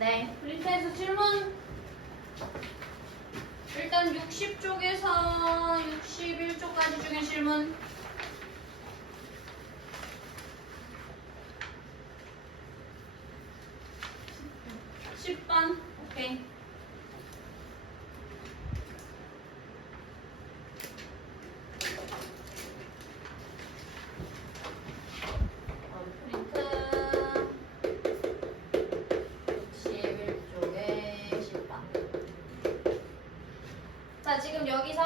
네, 프린트해서 질문. 일단 60쪽에서 61쪽까지 중에 질문. 10번. 오케이. 프린트 61쪽에 10번. 자, 지금 여기서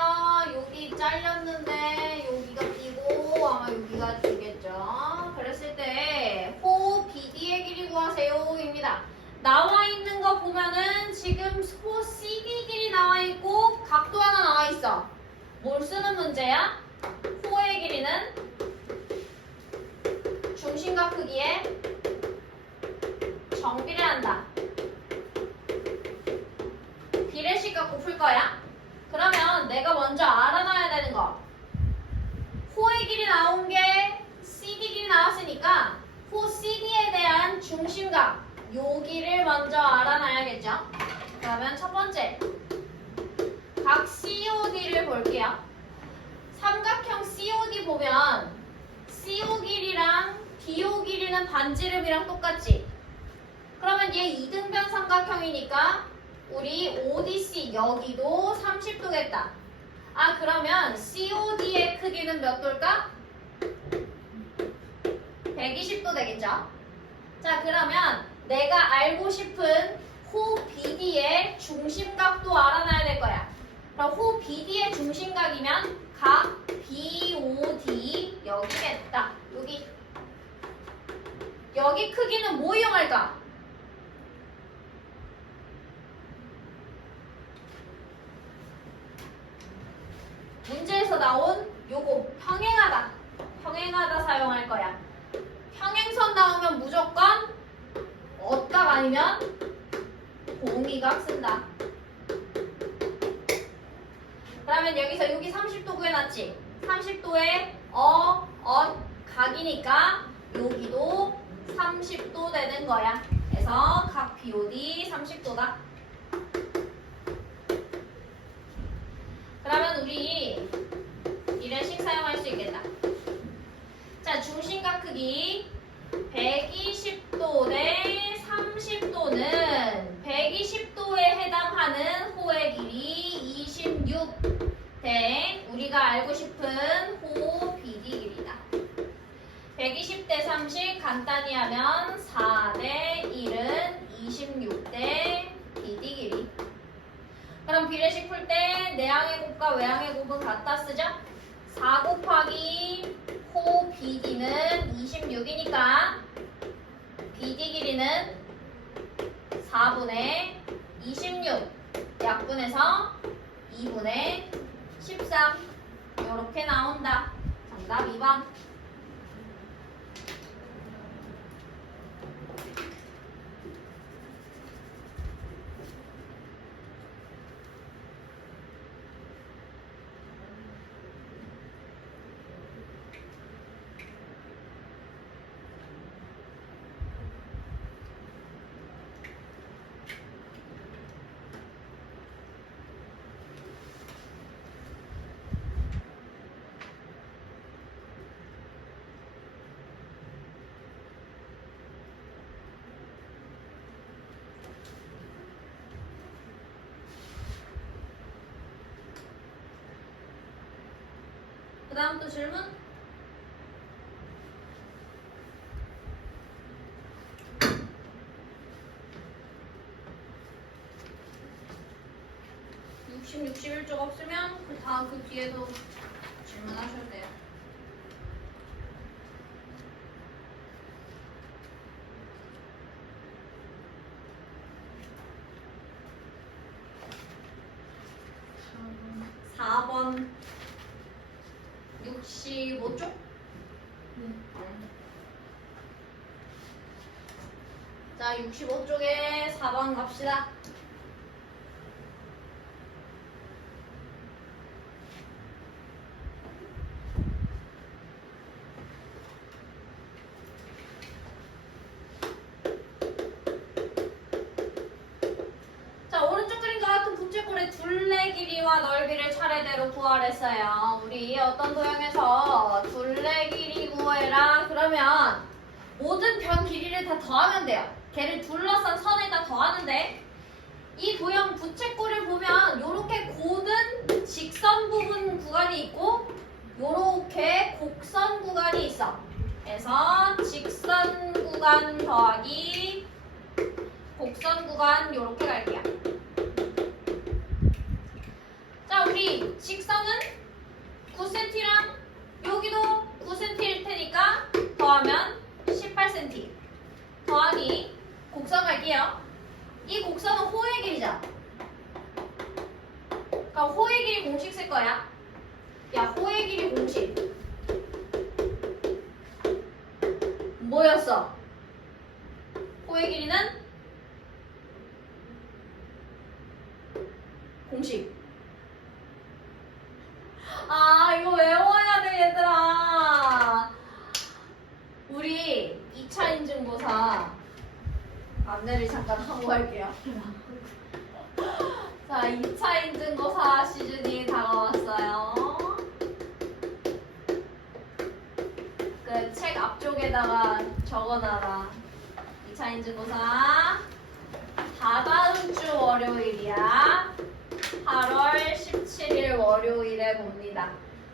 여기 잘렸는데 여기가 띄고 아마 여기가 주겠죠. 그랬을 때 호 BD의 길이 구하세요 입니다. 나와 있는 거 보면은 지금 호 CD 길이 나와 있고 각도 하나 나와 있어. 뭘 쓰는 문제야? 호의 길이는 중심과 크기에 정비를 한다. 비례식 갖고 풀 거야. 그러면 내가 먼저 알아놔야 되는 거. 호의 길이 나온 게 CD 길이 나왔으니까 호 CD에 대한 중심각 여기를 먼저 알아놔야겠죠. 그러면 첫 번째 각 COD를 볼게요. 삼각형 COD 보면 CO 길이랑 DO 길이는 반지름이랑 똑같지. 그러면 얘 이등변 삼각형이니까 우리 ODC 여기도 30도겠다. 아, 그러면 COD의 크기는 몇 도일까? 120도 되겠죠? 자, 그러면 내가 알고 싶은 호 BD의 중심각도 알아놔야 될 거야. 그럼 호 BD의 중심각이면 각 BOD 여기겠다. 여기 크기는 뭐 이용할까? 문제에서 나온 요거 평행하다 사용할 거야. 평행선 나오면 무조건 어각 아니면 공이각 쓴다. 그러면 여기서 여기 30도 구해놨지? 30도에 각이니까 여기도 30도 되는 거야. 그래서 각 BOD 30도다. 그러면 우리 비례식 사용할 수 있겠다. 자, 중심각 크기 120도 대 30도는 120도에 해당하는 호의 길이 26 대 우리가 알고 싶은 호 BD 길이다. 120 대 30 간단히 하면 4 대 1은 26 대 BD 길이. 그럼 비례식 풀 때 내항의 곱과 외항의 곱은 같다 쓰죠? 4 곱하기 호 BD는 26이니까 BD 길이는 4분의 26 약분해서 2분의 13 이렇게 나온다. 정답 2번. 그 다음 또 질문? (60, 61쪽) 없으면 그 다음 그 뒤에도 질문하셔도 돼요. (4번) 65쪽? 자, 65쪽에 4번 갑시다. 길이와 넓이를 차례대로 구하랬어요. 우리 어떤 도형에서 둘레 길이 구해라. 그러면 모든 변 길이를 다 더하면 돼요. 걔를 둘러싼 선에다 더하는데 이 도형 부채꼴을 보면 이렇게 고든 직선 부분 구간이 있고 이렇게 곡선 구간이 있어. 그래서 직선 구간 더하기 곡선 구간 이렇게 갈게요. 자, 우리 직선은 9cm랑 여기도 9cm일 테니까 더하면 18cm 더하기 곡선 갈게요. 이 곡선은 호의 길이잖아. 그럼 호의 길이 공식 쓸 거야. 야, 호의 길이 공식 뭐였어? 호의 길이는 공식. 아, 이거 외워야 돼, 얘들아. 우리 2차 인증고사 안내를 잠깐 하고 갈게요. 자, 2차 인증고사 시즌이 다가왔어요. 그 책 앞쪽에다가 적어놔라. 2차 인증고사 다다음 주 월요일이야. 8월 17일 월요일에 봅니다.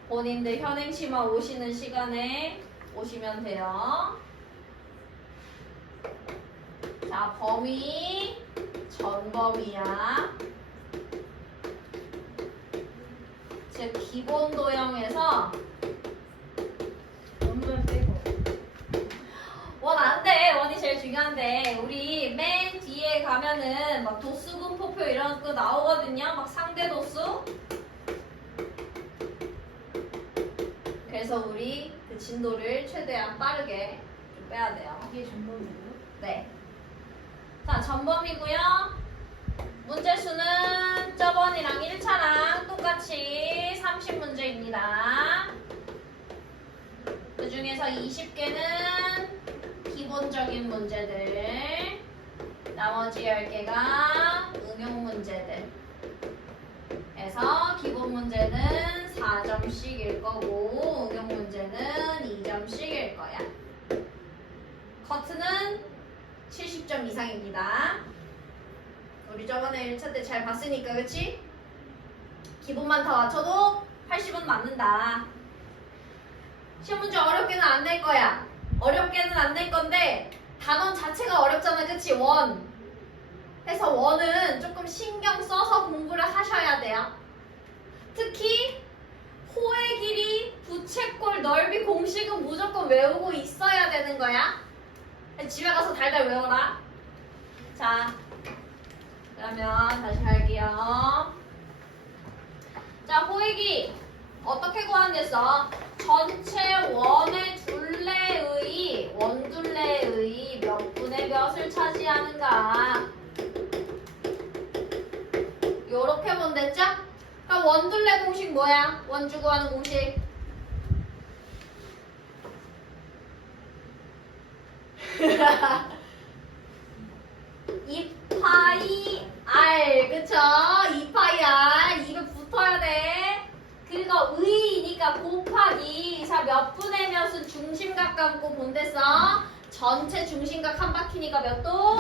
본인들 현행시만 오시는 시간에 오시면 돼요. 자, 범위 전범위야. 즉 기본 도형에서 원만 빼고 원 안 돼. 원이 제일 중요한데 우리 맨 뒤에 가면은 막 도수 분포표 이런 거 나오거든요. 막 상대 도수. 그래서 우리 그 진도를 최대한 빠르게 좀 빼야 돼요. 이게 전범이에요? 네. 자, 전범이고요. 문제수는 저번이랑 1차랑 똑같이 30문제입니다. 그 중에서 20개는 기본적인 문제들, 나머지 10개가 응용 문제들. 그래서 기본 문제는 4점씩일 거고 응용 문제는 2점씩일 거야. 커트는 70점 이상입니다. 우리 저번에 1차 때 잘 봤으니까, 그치? 기본만 다 맞춰도 80은 맞는다. 시험 문제 어렵게는 안 낼 거야. 어렵게는 안 낼 건데 단원 자체가 어렵잖아, 그치? 원. 그래서 원은 조금 신경 써서 공부를 하셔야 돼요. 특히 호의 길이, 부채꼴, 넓이 공식은 무조건 외우고 있어야 되는 거야. 집에 가서 달달 외워라. 자, 그러면 다시 할게요. 자, 호의 길이 어떻게 구하겠어? 전체 원의 둘레의 원둘레의 몇 분의 몇을 차지하는가? 요렇게 보면 됐죠? 그럼 원둘레 공식 뭐야? 원주 구하는 공식. 이파이 R, 그쵸? 이파이 R, 이거 붙어야 돼. 그거 의이니까 곱하기. 자, 몇 분의 몇은 중심각 감고 본댔어. 전체 중심각 한 바퀴니까 몇 도?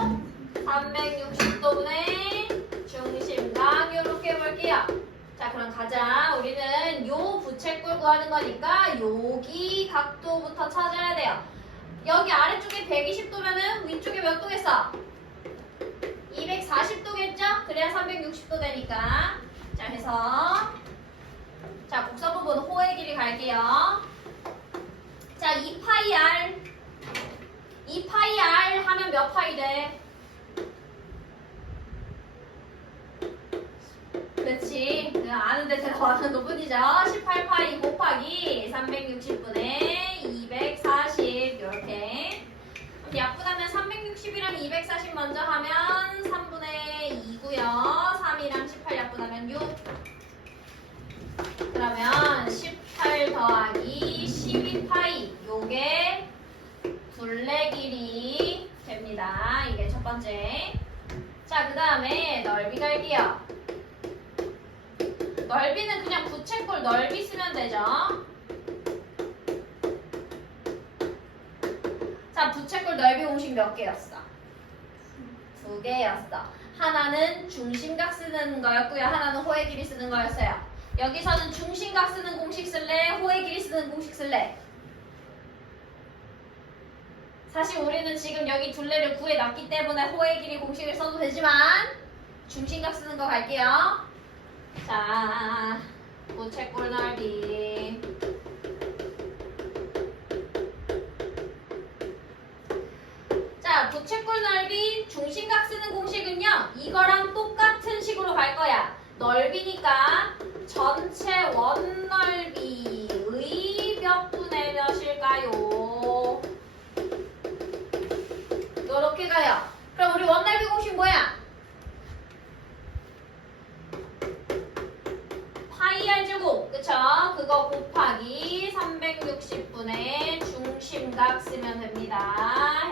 360도분의 중심각. 요렇게 볼게요. 자, 그럼 가자. 우리는 요 부채꼴 구하는 거니까 여기 각도부터 찾아야 돼요. 여기 아래쪽에 120도면은 위쪽에 몇 도겠어? 240도겠죠? 그래야 360도 되니까. 자, 해서 자, 곡선 부분 호의 길이 갈게요. 자, 2파이 R. 2파이 R 하면 몇 파이 돼? 그렇지. 그냥 아는데 제가 아는 것뿐이죠. 18파이 곱하기 360분의 240 이렇게. 약분하면 360이랑 240 먼저 하면 3분의 2고요. 3이랑 18 약분하면 6. 그러면 18 더하기 12파이 요게 둘레 길이 됩니다. 이게 첫 번째. 자, 그 다음에 넓이 갈게요. 넓이는 그냥 부채꼴 넓이 쓰면 되죠. 자, 부채꼴 넓이 공식 몇 개였어? 2개였어. 하나는 중심각 쓰는 거였고요. 하나는 호의 길이 쓰는 거였어요. 여기서는 중심각 쓰는 공식 쓸래? 호의 길이 쓰는 공식 쓸래? 사실 우리는 지금 여기 둘레를 구해놨기 때문에 호의 길이 공식을 써도 되지만 중심각 쓰는 거 갈게요. 자, 부채꼴 넓이. 자, 부채꼴 넓이 중심각 쓰는 공식은요. 이거랑 똑같은 식으로 갈 거야. 넓이니까 전체 원넓이의 몇 분의 몇일까요? 이렇게 가요. 그럼 우리 원넓이 공식 뭐야? 파이 r 제곱, 그쵸? 그거 곱하기 360분의 중심각 쓰면 됩니다.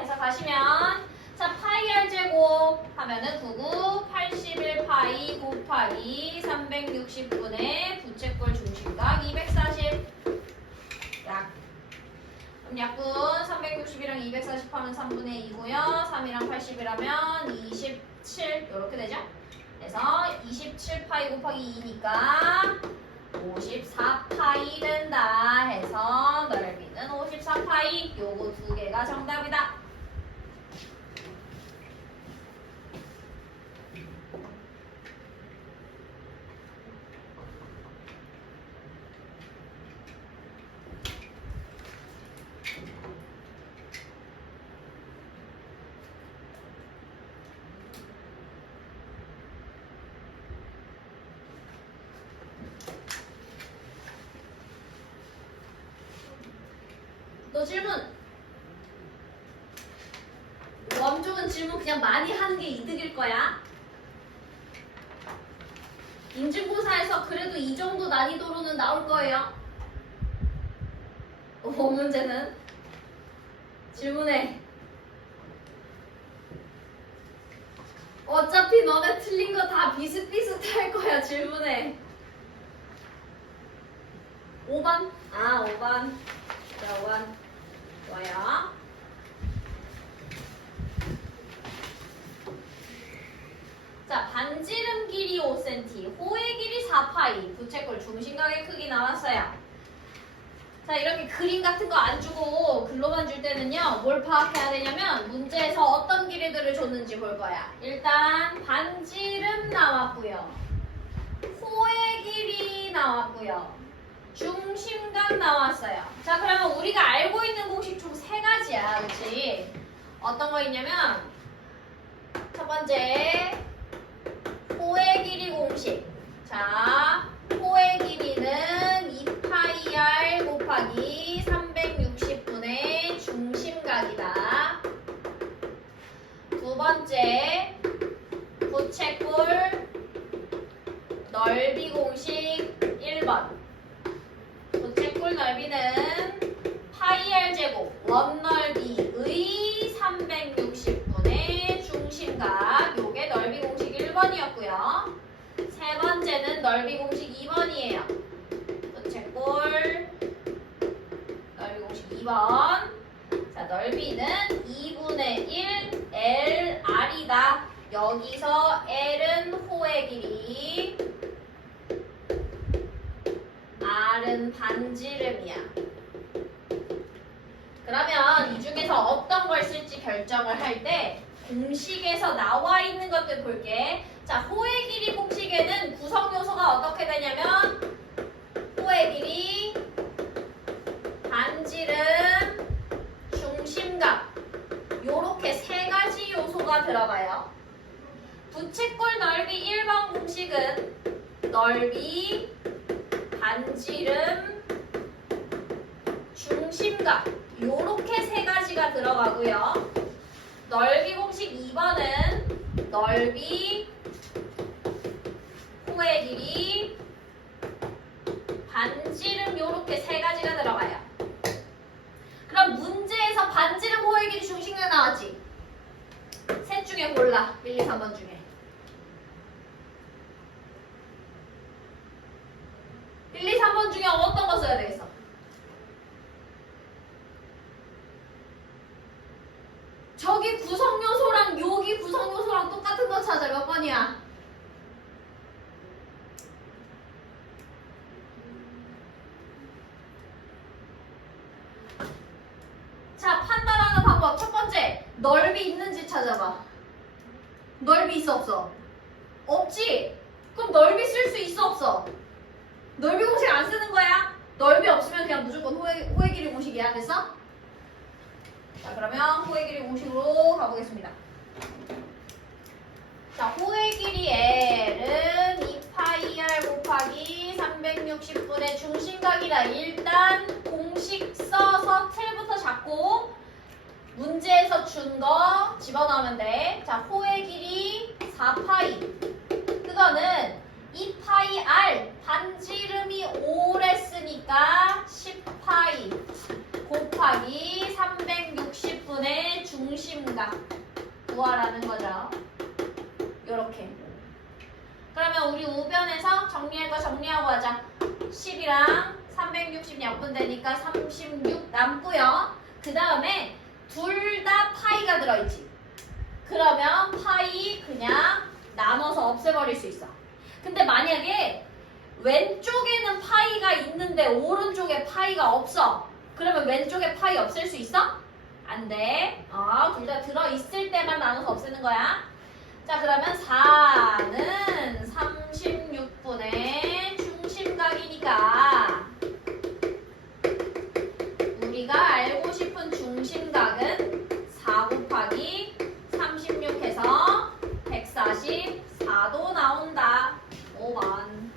해서 가시면 자, 파이 r 제곱 하면은 99, 81 파이 곱하기 360분의 부채꼴 중심각 240. 약. 그럼 약분 360이랑 240 하면 3분의 2고요. 3이랑 80이라면 27 이렇게 되죠? 그래서 27파이 곱하기 2니까 54파이 된다 해서 넓이는 54파이. 요거 2개가 정답이다. 또 질문. 웜쪽은 질문 그냥 많이 하는 게 이득일 거야. 인증고사에서 그래도 이 정도 난이도로는 나올 거예요. 문제는 질문해. 어차피 너네 틀린 거 다 비슷비슷할 거야. 질문해. 5번? 아, 5번. 자, 5번. 좋아요. 자, 반지름 길이 5cm, 호의 길이 4파이, 부채꼴 중심각의 크기 나왔어요. 자, 이렇게 그림 같은 거 안 주고 글로만 줄 때는요, 뭘 파악해야 되냐면 문제에서 어떤 길이들을 줬는지 볼 거야. 일단 반지름 나왔고요, 호의 길이 나왔고요, 중심각 나왔어요. 자, 그러면 우리가 알고 있는 공식 총 3가지야. 그치? 어떤 거 있냐면 첫 번째 호의 길이 공식. 자, 호의 길이는 2파이 r 곱하기 360분의 중심각이다. 두 번째 부채꼴 넓이 공식 1번. 부채꼴 넓이는 파이 r 제곱 원넓이의 360분의 중심각. 요게 넓이 공식 1번이었고요. 세 번째는 넓이 공식 2번이에요. 부채꼴 넓이 공식 2번. 자, 넓이는 2분의 1 LR이다. 여기서 L은 호의 길이, R은 반지름이야. 그러면 이 중에서 어떤 걸 쓸지 결정을 할 때 공식에서 나와 있는 것들 볼게. 자, 호의 길이 공식에는 구성 요소가 어떻게 되냐면 호의 길이, 반지름, 중심각 요렇게 3가지 요소가 들어가요. 부채꼴 넓이 1번 공식은 넓이, 반지름, 중심각 요렇게 3가지가 들어가고요. 넓이 공식 2번은 넓이, 호의 길이, 반지름 요렇게 3가지가 들어가요. 그럼 문제에서 반지름, 호의 길이, 중심각 나왔지? 셋 중에 골라. 1, 2, 3번 중에. 1, 2, 3번 중에 어떤 거 써야 되겠어? 저기 구성요소랑 여기 구성요소랑 똑같은 거 찾아. 몇 번이야? 자, 판단하는 방법. 첫 번째, 넓이 있는지 찾아봐. 넓이 있어, 없어? 없지? 그럼 넓이 쓸 수 있어, 없어? 넓이 공식 안 쓰는 거야? 넓이 없으면 그냥 무조건 호의 길이 공식이야. 됐어? 자, 그러면 호의 길이 공식으로 가보겠습니다. 자, 호의 길이 L은 2파이 R 곱하기 360분의 중심각이다. 일단 공식 써서 틀부터 잡고 문제에서 준 거 집어넣으면 돼. 자, 호의 길이 4파이. 그거는 2파이 R 반지름이 5랬으니까 10파이 곱하기 360분의 중심각 구하라는 거죠. 요렇게. 그러면 우리 우변에서 정리할 거 정리하고 하자. 10이랑 360 약분되니까 36 남고요. 그 다음에 둘 다 파이가 들어있지. 그러면 파이 그냥 나눠서 없애버릴 수 있어. 근데 만약에 왼쪽에는 파이가 있는데 오른쪽에 파이가 없어. 그러면 왼쪽에 파이 없앨 수 있어? 안 돼. 둘 다 들어있을 때만 나눠서 없애는 거야. 자, 그러면 4는 36분의 중심각이니까 우리가 알고 싶은 중심각은 4 곱하기 36 해서 144도 나온다. 5번.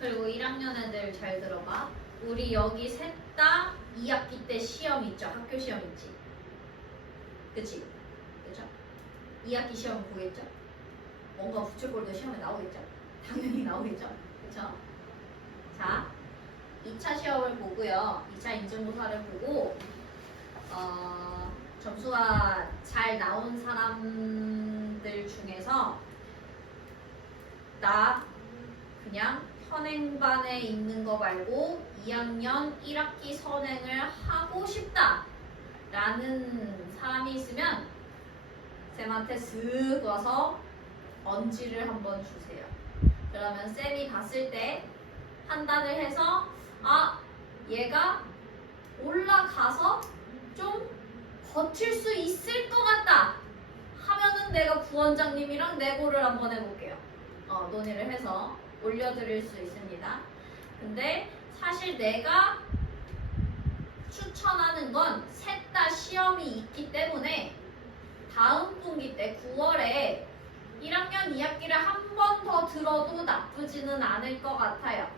그리고 1학년 애들 잘 들어봐. 우리 여기 셋 다 2학기 때 시험 있죠? 학교 시험 있지? 그치? 그쵸? 2학기 시험 보겠죠? 뭔가 부채꼴도 시험에 나오겠죠? 당연히 나오겠죠? 그쵸? 자, 2차 시험을 보고요. 2차 인증고사를 보고 점수가 잘 나온 사람들 중에서 나 그냥 현행반에 있는 거 말고 2학년 1학기 선행을 하고 싶다 라는 사람이 있으면 쌤한테 쓱 와서 언지를 한번 주세요. 그러면 쌤이 봤을 때 판단을 해서 얘가 올라가서 좀 버틸 수 있을 것 같다 하면은 내가 부원장님이랑 내고를 한번 해볼게요. 논의를 해서 올려드릴 수 있습니다. 근데 사실 내가 추천하는 건 셋 다 시험이 있기 때문에 다음 분기 때 9월에 1학년 2학기를 한 번 더 들어도 나쁘지는 않을 것 같아요.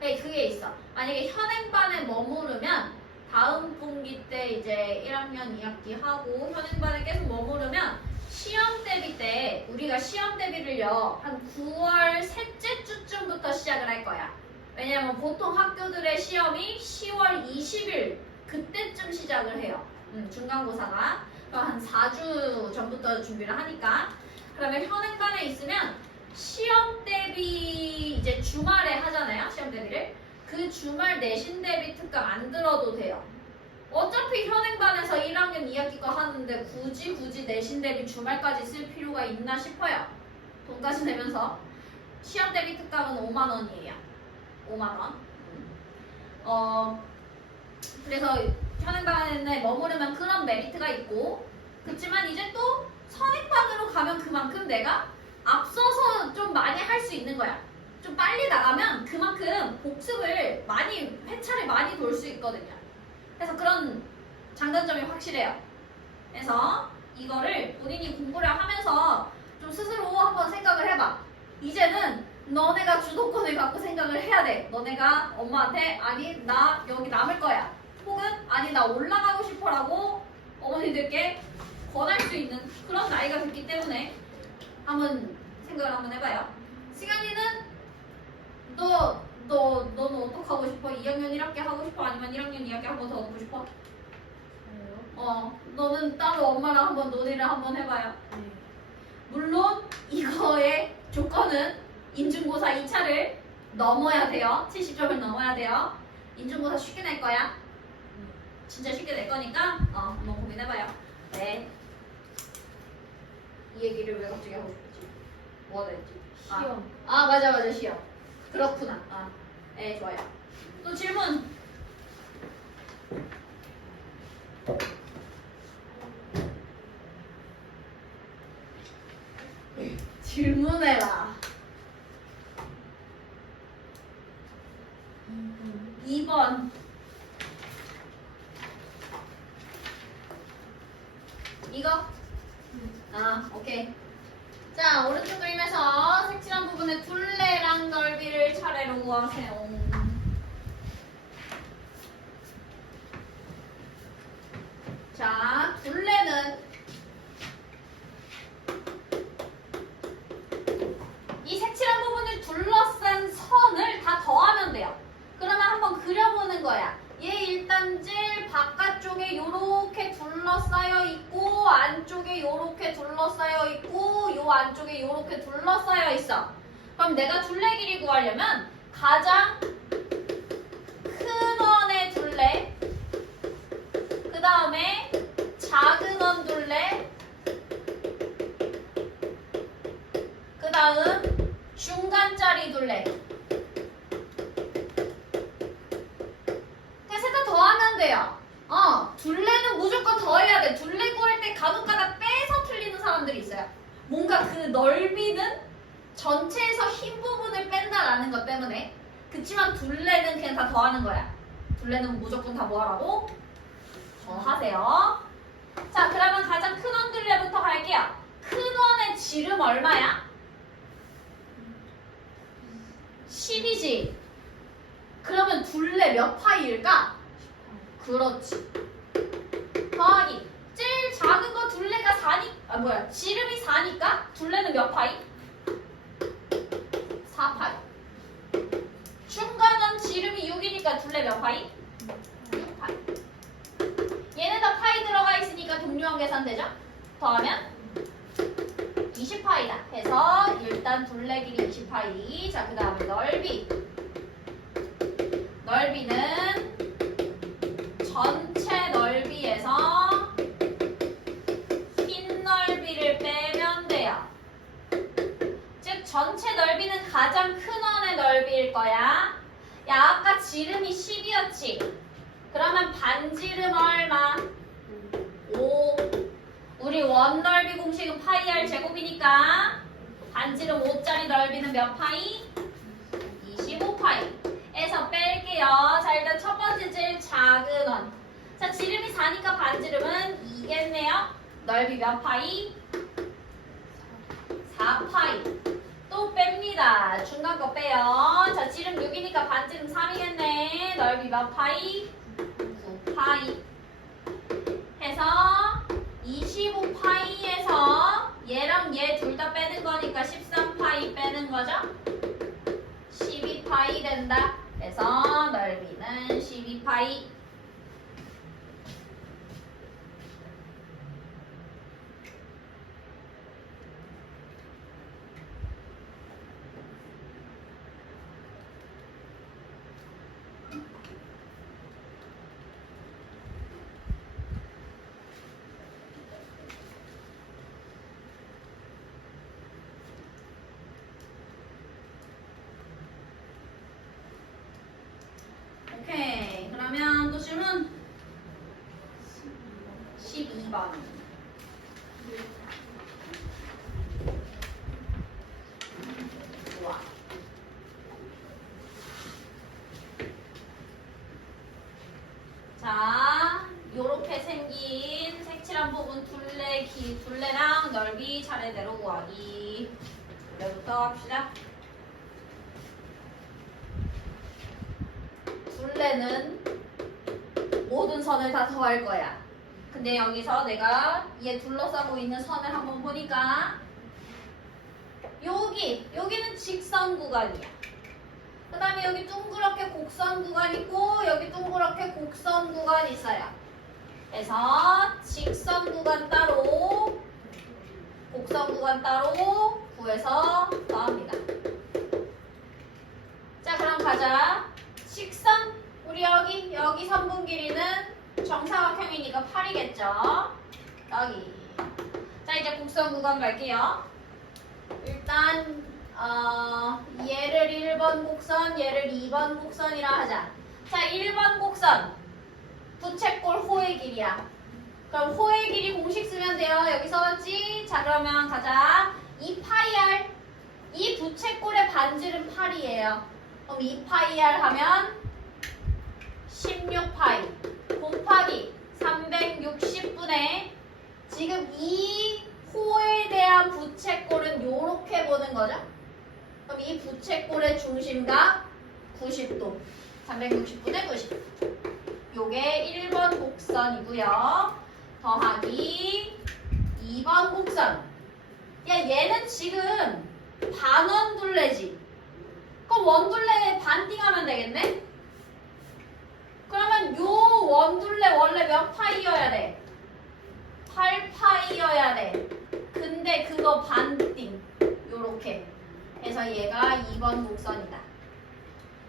그게 있어. 만약에 현행반에 머무르면 다음 분기 때 이제 1학년 2학기 하고 현행반에 계속 머무르면 시험 대비 때 우리가 시험 대비를요 한 9월 셋째 주쯤부터 시작을 할 거야. 왜냐면 보통 학교들의 시험이 10월 20일 그때쯤 시작을 해요. 중간고사가 한 4주 전부터 준비를 하니까. 그러면 현행반에 있으면 시험 대비 이제 주말에 하잖아요. 시험 대비를. 그 주말 내신 대비 특강 안 들어도 돼요. 어차피 현행반에서 1학년 2학기 거 하는데 굳이 내신 대비 주말까지 쓸 필요가 있나 싶어요. 돈까지 내면서. 시험 대비 특강은 5만 원이에요. 5만 원. 그래서 현행반에 머무르면 그런 메리트가 있고, 그렇지만 이제 또 선행반으로 가면 그만큼 내가 앞서서 좀 많이 할 수 있는 거야. 좀 빨리 나가면 그만큼 복습을 많이 회차를 많이 돌 수 있거든요. 그래서 그런 장단점이 확실해요. 그래서 이거를 본인이 공부를 하면서 좀 스스로 한번 생각을 해봐. 이제는 너네가 주도권을 갖고 생각을 해야 돼. 너네가 엄마한테 아니 나 여기 남을 거야. 혹은 아니 나 올라가고 싶어라고 어머니들께 권할 수 있는 그런 나이가 됐기 때문에 한번 생각을 한번 해봐요. 시간이는 너는 어떡하고 싶어? 2학년 1학기 하고 싶어? 아니면 1학년 2학기 한 번 더 넣고 싶어? 너는 따로 엄마랑 한번 논의를 한번 해봐요. 물론 이거의 조건은 인중고사 2차를 넘어야 돼요. 70점을 넘어야 돼요. 인중고사 쉽게 낼 거야. 진짜 쉽게 낼 거니까 한번 고민해봐요. 네. 이 얘기를 왜 갑자기 하고 싶었지? 뭐가 됐지? 시험. 맞아 시험. 그렇구나. 네 좋아요. 또 질문. 질문해라. 2번. 이거? 오케이. 자, 오른쪽 그림에서 색칠한 부분의 둘레랑 넓이를 차례로 구하세요. 자, 둘레는 이 색칠한 부분을 둘러싼 선을 다 더하면 돼요. 그러면 한번 그려보는 거야. 얘 일단질 바깥쪽에 요렇게 둘러싸여 있고 안쪽에 요렇게 둘러싸여 있고 요 안쪽에 요렇게 둘러싸여 있어. 그럼 내가 둘레 길이 구하려면 가장 큰 원의 둘레, 그 다음에 작은 원 둘레, 그 다음 중간짜리 둘레. 더하면 돼요. 둘레는 무조건 더해야 돼. 둘레 구할 때 간혹가다 빼서 틀리는 사람들이 있어요. 뭔가 그 넓이는 전체에서 흰 부분을 뺀다라는 것 때문에. 그치만 둘레는 그냥 다 더하는 거야. 둘레는 무조건 다 뭐하라고? 더하세요. 자, 그러면 가장 큰 원 둘레부터 갈게요. 큰 원의 지름 얼마야? 10이지. 그러면 둘레 몇 파이일까? 그렇지. 더하기. 제일 작은 거 둘레가 4니, 지름이 4니까 둘레는 몇 파이? 4파이. 중간은 지름이 6이니까 둘레 몇 파이? 6파이. 얘는 다 파이 들어가 있으니까 동류원 계산되죠? 더하면 20파이다. 해서 일단 둘레 길이 20파이. 자, 그 다음에 넓이. 넓이는 전체 넓이에서 흰 넓이를 빼면 돼요. 즉 전체 넓이는 가장 큰 원의 넓이일 거야. 야, 아까 지름이 10이었지? 그러면 반지름 얼마? 5. 우리 원 넓이 공식은 파이 r 제곱이니까 반지름 5짜리 넓이는 몇 파이? 25파이. 에서 뺄게요. 자, 일단 첫 번째 제일 작은 원. 자, 지름이 4니까 반지름은 2겠네요. 넓이 몇 파이? 4파이. 또 뺍니다. 중간 거 빼요. 자, 지름 6이니까 반지름 3이겠네. 넓이 몇 파이? 9파이. 해서 25파이에서 얘랑 얘 둘 다 빼는 거니까 13파이 빼는 거죠? 12파이 된다. 그래서 넓이는 12파이. 오케이. 그러면 또 질문 12번. 좋아. 더하기 둘레부터 합시다. 둘레는 모든 선을 다 더할 거야. 근데 여기서 내가 얘 둘러싸고 있는 선을 한번 보니까 여기는 직선 구간이야. 그 다음에 여기 둥그렇게 곡선 구간 있고 여기 둥그렇게 곡선 구간 있어요. 그래서 직선 구간 따로 곡선 구간 따로 구해서 더합니다. 자, 그럼 가자. 직선 우리 여기 선분 길이는 정사각형이니까 8이겠죠. 여기. 자, 이제 곡선 구간 갈게요. 일단 얘를 1번 곡선, 얘를 2번 곡선이라 하자. 자, 1번 곡선 부채꼴 호의 길이야. 그럼 호의 길이 공식 쓰면 돼요. 여기 써놨지? 자, 그러면 가자. 2파이r. 이 부채꼴의 반지름 8이에요. 그럼 2파이r 하면 16파이 곱하기 360분의 지금 이 호에 대한 부채꼴은 요렇게 보는 거죠. 그럼 이 부채꼴의 중심각 90도. 360분의 90. 요게 1번 곡선이고요. 더하기 2번 곡선. 야, 얘는 지금 반원둘레지. 그럼 원둘레 반띵하면 되겠네? 그러면 요 원둘레 원래 몇 파이여야 돼? 8파이여야 돼. 근데 그거 반띵. 요렇게. 그래서 얘가 2번 곡선이다.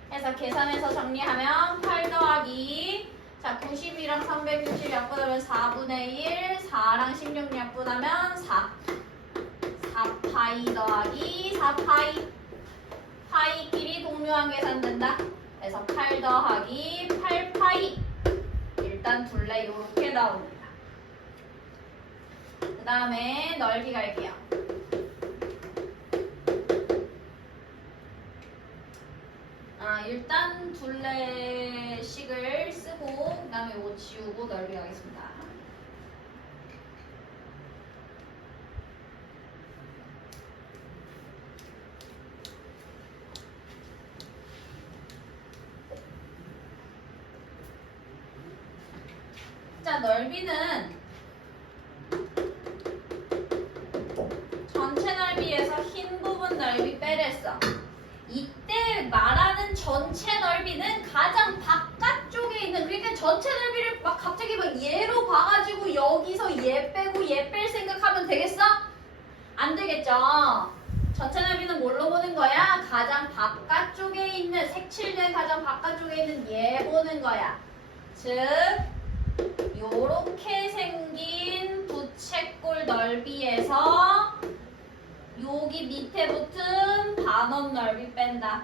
그래서 계산해서 정리하면 8 더하기 자 90이랑 360 약분하면 4분의 1 4랑 16 약분하면 4 4파이 더하기 4파이 파이끼리 동료한 계산된다. 그래서 8 더하기 8파이 일단 둘레 요렇게 나옵니다. 그 다음에 넓이 갈게요. 일단 둘레식을 쓰고 그 다음에 이거 지우고 넓이 가겠습니다. 자, 넓이는 전체 넓이에서 흰 부분 넓이 빼랬어. 이때 말하는 전체 넓이는 가장 바깥쪽에 있는 그러니까 전체 넓이를 막 갑자기 막 얘로 봐가지고 여기서 얘 빼고 얘 뺄 생각하면 되겠어? 안 되겠죠. 전체 넓이는 뭘로 보는 거야? 가장 바깥쪽에 있는 색칠된 가장 바깥쪽에 있는 얘 보는 거야. 즉 요렇게 생긴 부채꼴 넓이에서 여기 밑에 붙은 반원 넓이 뺀다.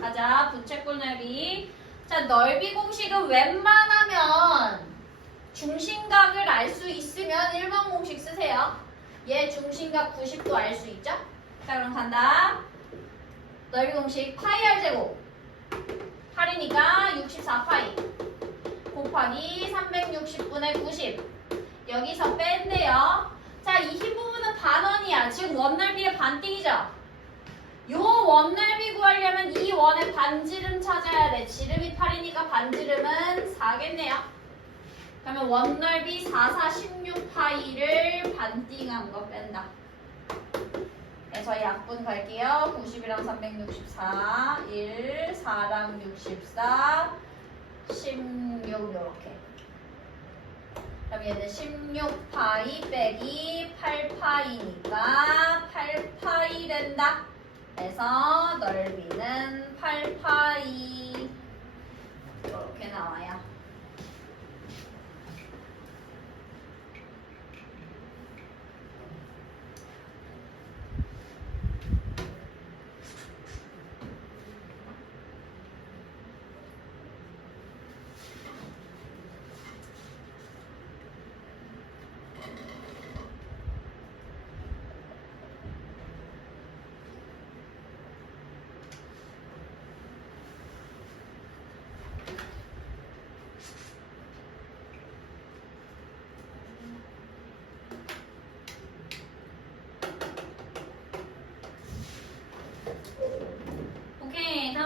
가자. 부채꼴 넓이. 자, 넓이 공식은 웬만하면 중심각을 알 수 있으면 1번 공식 쓰세요. 얘 중심각 90도 알 수 있죠? 자, 그럼 간다. 넓이 공식 파이 r 제곱 8이니까 64파이 곱하기 360분의 90 여기서 뺀대요. 자, 이 흰 부분은 반원이야. 지금 원넓이의 반띵이죠? 요 원넓이 구하려면 이 원의 반지름 찾아야 돼. 지름이 8이니까 반지름은 4겠네요. 그러면 원넓이 4, 4, 16파이를 반띵한 거 뺀다. 그래서 약분 갈게요. 90이랑 364, 1, 4랑 64, 16 요렇게. 그럼 얘는 16파이 빼기 8파이니까 8파이 된다. 그래서 넓이는 8파이 이렇게 나와요.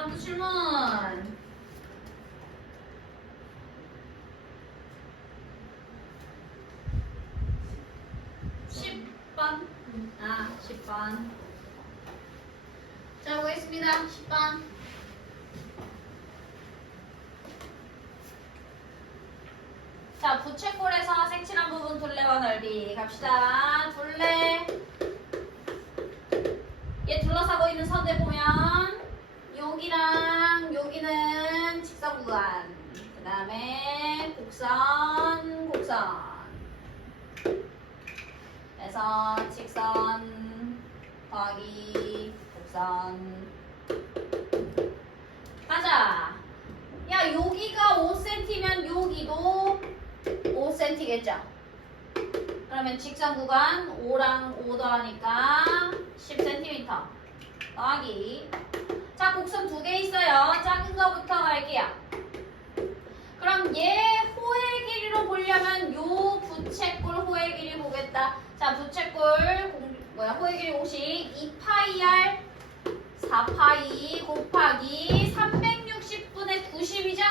다음 또 질문. 10번. 10번. 자, 보겠습니다. 10번. 자, 부채꼴에서 색칠한 부분 둘레와 넓이 갑시다. 둘레. 얘 둘러싸고 있는 선대 보면 여기랑 여기는 직선 구간. 그 다음에 곡선, 곡선. 그래서 직선 더하기 곡선. 가자. 야, 여기가 5cm면 여기도 5cm겠죠? 그러면 직선 구간 5랑 5 더하니까 10cm 더하기. 자, 곡선 두 개 있어요. 작은 거부터 갈게요. 그럼 얘 호의 길이로 보려면 요 부채꼴 호의 길이 보겠다. 자, 부채꼴 호의 길이 공식 2파이r 4파이 곱하기 360분의 90이죠?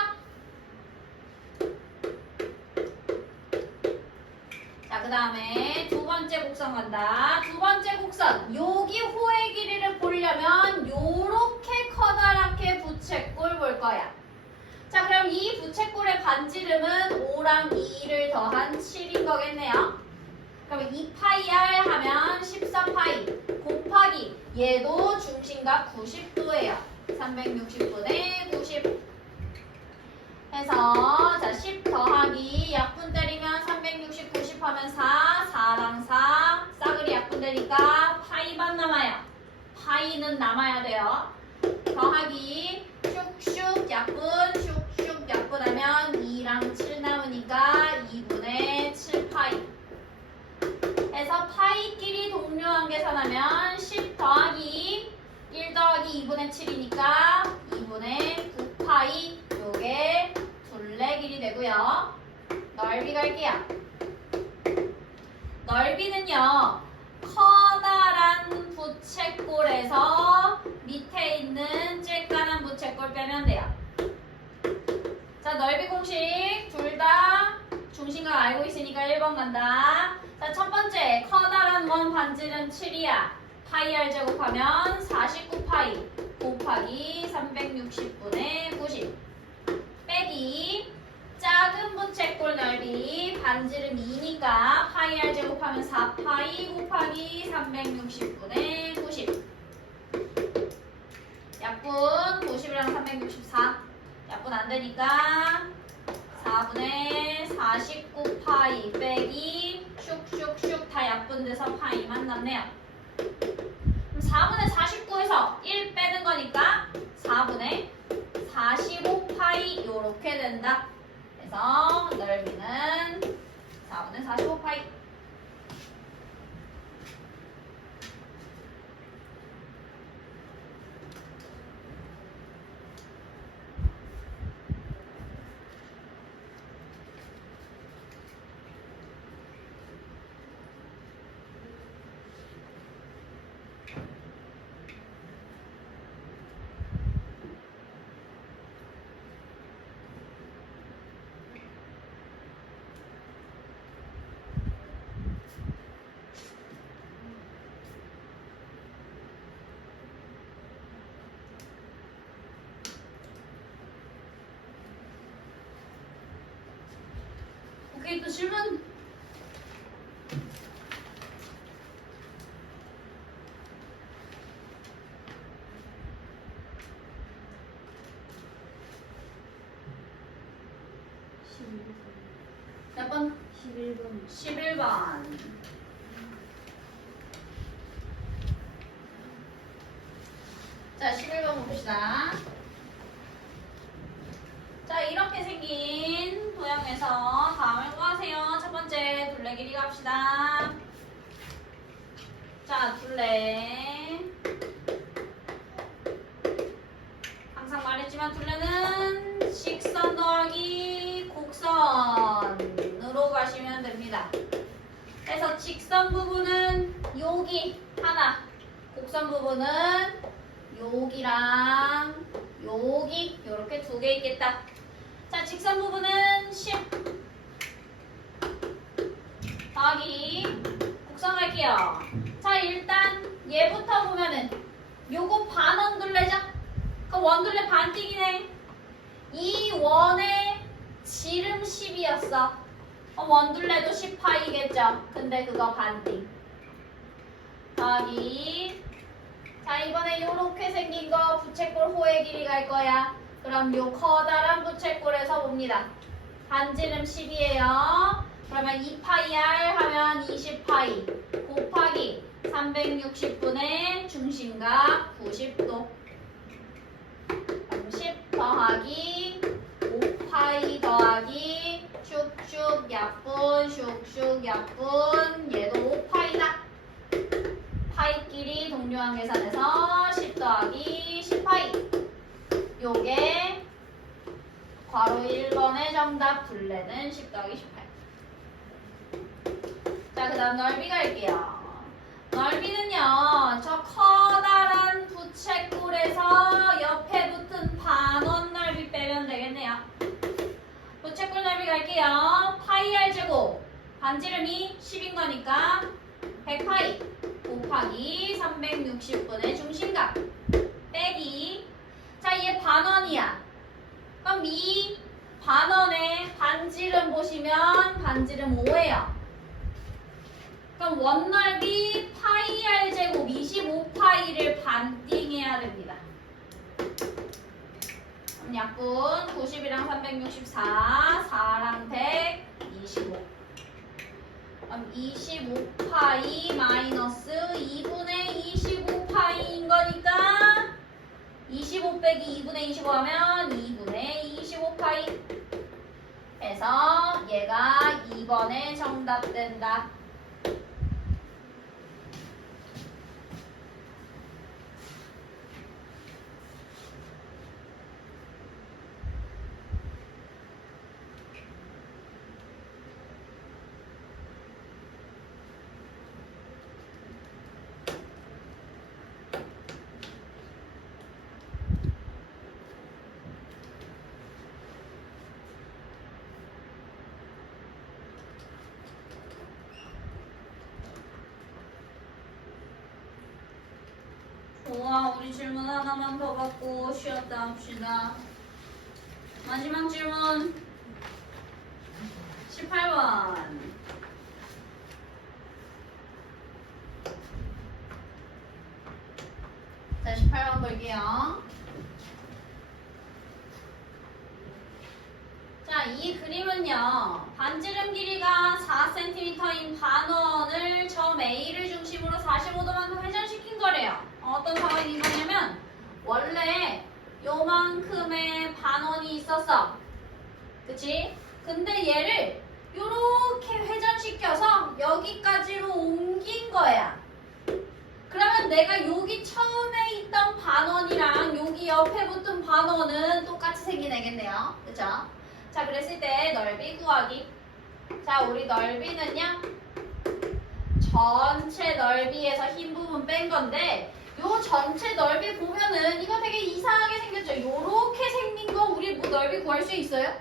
자, 그 다음에 두 번째 곡선 간다. 두 번째 곡선. 여기 호의 길이를 보려면 요렇게 커다랗게 부채꼴 볼 거야. 자, 그럼 이 부채꼴의 반지름은 5랑 2를 더한 7인 거겠네요. 그러면 2파이r 하면 14파이 곱하기 얘도 중심각 90도예요. 360분의 90 해서 자, 10 더하기 약분 때리면 360, 90 하면 4, 4랑 4 싸그리 약분 되니까 파이만 남아요. 파이는 남아야 돼요. 더하기 슉슉 약분 슉슉 약분하면 2랑 7 남으니까 2분의 7파이 해서 파이끼리 동료한 계산하면 10 더하기 1 더하기 2분의 7이니까 2분의 9파이 요게 둘레 길이 되고요. 넓이 갈게요. 넓이는요. 커다란 부채꼴에서 밑에 있는 쬐깐한 부채꼴 빼면 돼요. 자, 넓이 공식 둘 다 중심각 알고 있으니까 1번 간다. 자, 첫 번째 커다란 원 반지름 7이야. 파이 r 제곱하면 49파이 곱하기 360분의 90 빼기 작은 부채꼴 넓이 반지름 2니까 파이 r 제곱하면 4파이 곱하기 360분의 90 약분 90이랑 364 약분 안되니까 4분의 49파이 빼기 슉슉슉 다 약분돼서 파이만 남네요. 그럼 4분의 49에서 1 빼는 거니까 4분의 45파이 요렇게 된다. 그래서 넓이는 4분의 45파이. 오케이, 또 질문. 몇 번? 11번. 11번. 자, 11번 봅시다. 자, 이렇게 생긴 도형에서 다음을 구하세요. 첫 번째 둘레 길이 갑시다. 자, 둘레. 항상 말했지만 둘레는 직선 더하기 곡선으로 가시면 됩니다. 그래서 직선 부분은 여기 하나, 곡선 부분은 여기랑 여기 요렇게 두 개 있겠다. 자, 직선 부분은 10 더하기 곡선할게요. 자, 일단 얘부터 보면은 요거 반원둘레죠? 그럼 원둘레 반띵이네. 이 원의 지름 10이었어. 원둘레도 10파이겠죠? 근데 그거 반띵. 더하기. 자, 이번에 요렇게 생긴 거 부채꼴 호의 길이 갈 거야. 그럼 요 커다란 부채꼴에서 봅니다. 반지름 10이에요. 그러면 2파이 r 하면 20파이 곱하기 360분의 중심각 90도. 그럼 10 더하기 5파이 더하기 슉슉 약분 슉슉 약분 얘도 5파이다. 파이끼리 동료한 계산해서 10 더하기 10파이. 요게 괄호 1번의 정답. 둘레는 10 더하기 18. 자, 그 다음 넓이 갈게요. 넓이는요, 저 커다란 부채꼴에서 옆에 붙은 반원 넓이 빼면 되겠네요. 부채꼴 넓이 갈게요. 파이 r 제곱 반지름이 10인 거니까 100파이 곱하기 360분의 중심각 빼기. 자, 얘 반원이야. 그럼 이 반원의 반지름 보시면 반지름 5예요. 그럼 원넓이 파이 r 제곱 25파이를 반띵해야 됩니다. 그럼 약분 90이랑 364, 4랑 100, 25. 그럼 25파이 마이너스 2분의 25파이인 거니까 25 빼기 2분의 25 하면 2분의 25파이 해서 얘가 2번의 정답 된다. 우와, 우리 질문 하나만 더 받고 쉬었다 합시다. 마지막 질문 18번. 자, 18번 볼게요. 자, 이 그림은요, 반지름 길이가 4cm인 반원을 점 A를 중심으로 45도만큼 회전시킨 거래요. 어떤 상황인 거냐면 원래 요만큼의 반원이 있었어. 그치? 근데 얘를 요렇게 회전시켜서 여기까지로 옮긴 거야. 그러면 내가 여기 처음에 있던 반원이랑 여기 옆에 붙은 반원은 똑같이 생긴 애겠네요. 그쵸? 자, 그랬을 때 넓이 구하기. 자, 우리 넓이는요, 전체 넓이에서 흰 부분 뺀 건데 요 전체 넓이 보면은 이거 되게 이상하게 생겼죠? 요렇게 생긴 거 우리 뭐 넓이 구할 수 있어요?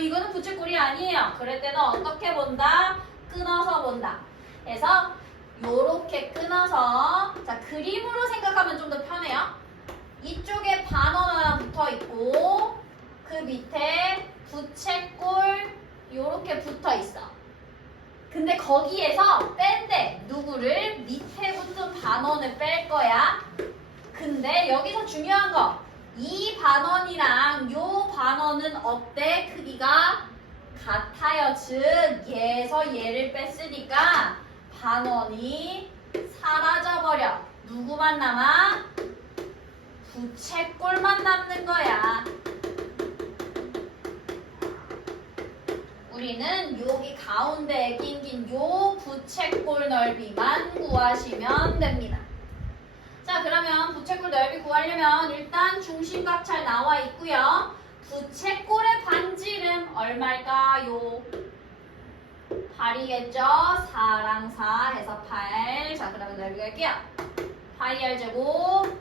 이거는 부채꼴이 아니에요. 그럴 때는 어떻게 본다? 끊어서 본다. 그래서 요렇게 끊어서, 자, 그림으로 생각하면 좀 더 편해요. 이쪽에 반원 하나 붙어 있고 그 밑에 부채꼴 요렇게 붙어 있어. 근데 거기에서 뺀대. 누구를? 밑에 붙은 반원을 뺄 거야. 근데 여기서 중요한 거, 이 반원이랑 요 반원은 어때? 크기가 같아요. 즉 얘에서 얘를 뺐으니까 반원이 사라져버려. 누구만 남아? 부채꼴만 남는 거야. 우리는 여기 가운데에 낀 요 부채꼴 넓이만 구하시면 됩니다. 자, 그러면 부채꼴 넓이 구하려면 일단 중심각 잘 나와 있고요. 부채꼴의 반지름 얼마일까요? 8이겠죠? 4랑 4 해서 8. 자, 그러면 넓이 갈게요. 파이 r 제곱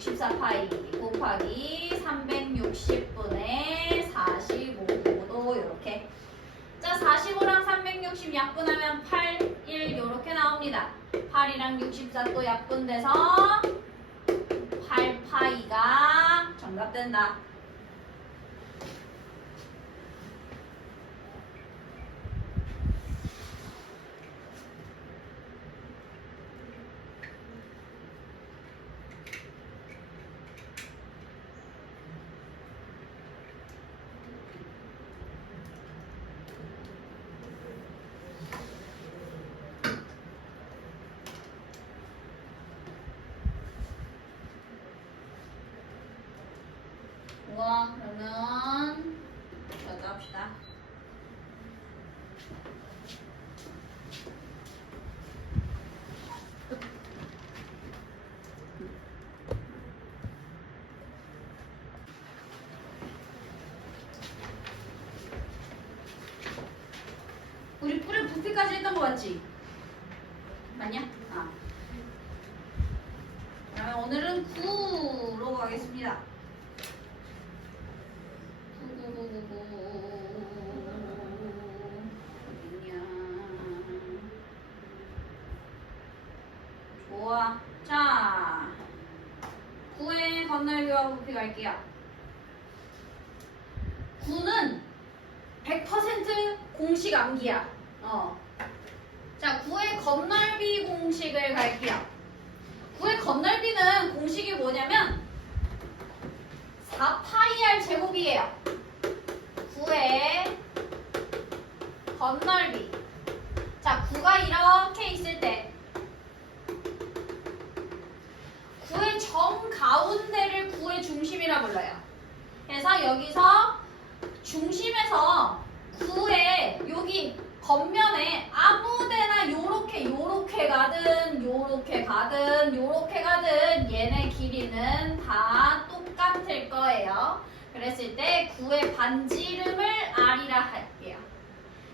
64파이 곱하기 360분의 45도 이렇게. 자, 45랑 360 약분하면 8, 1 이렇게 나옵니다. 8이랑 64 또 약분돼서 8파이가 정답 된다. 우와, 그러면 여기 합시다. 우리 뿌리 부피까지 했던 거 맞지? 맞냐? 아. 그러면 오늘은 9로 가겠습니다. 9. 어딨냐? 좋아. 자, 9의 건널비와 부피 갈게요. 9는 100% 공식 암기야. 자, 9의 건널비 공식을 갈게요. 9의 건널비는 공식이 뭐냐면 4파이r 제곱이에요. 9의 건널비. 자, 9가 이렇게 있을 때 9의 정가운데를 9의 중심이라 불러요. 그래서 여기서 중심에서 9의 여기 겉면에 아무데나 요렇게 가든 요렇게 가든 얘네 길이는 다 똑같을 거예요. 그랬을 때 9의 반지름을 r이라 할게요.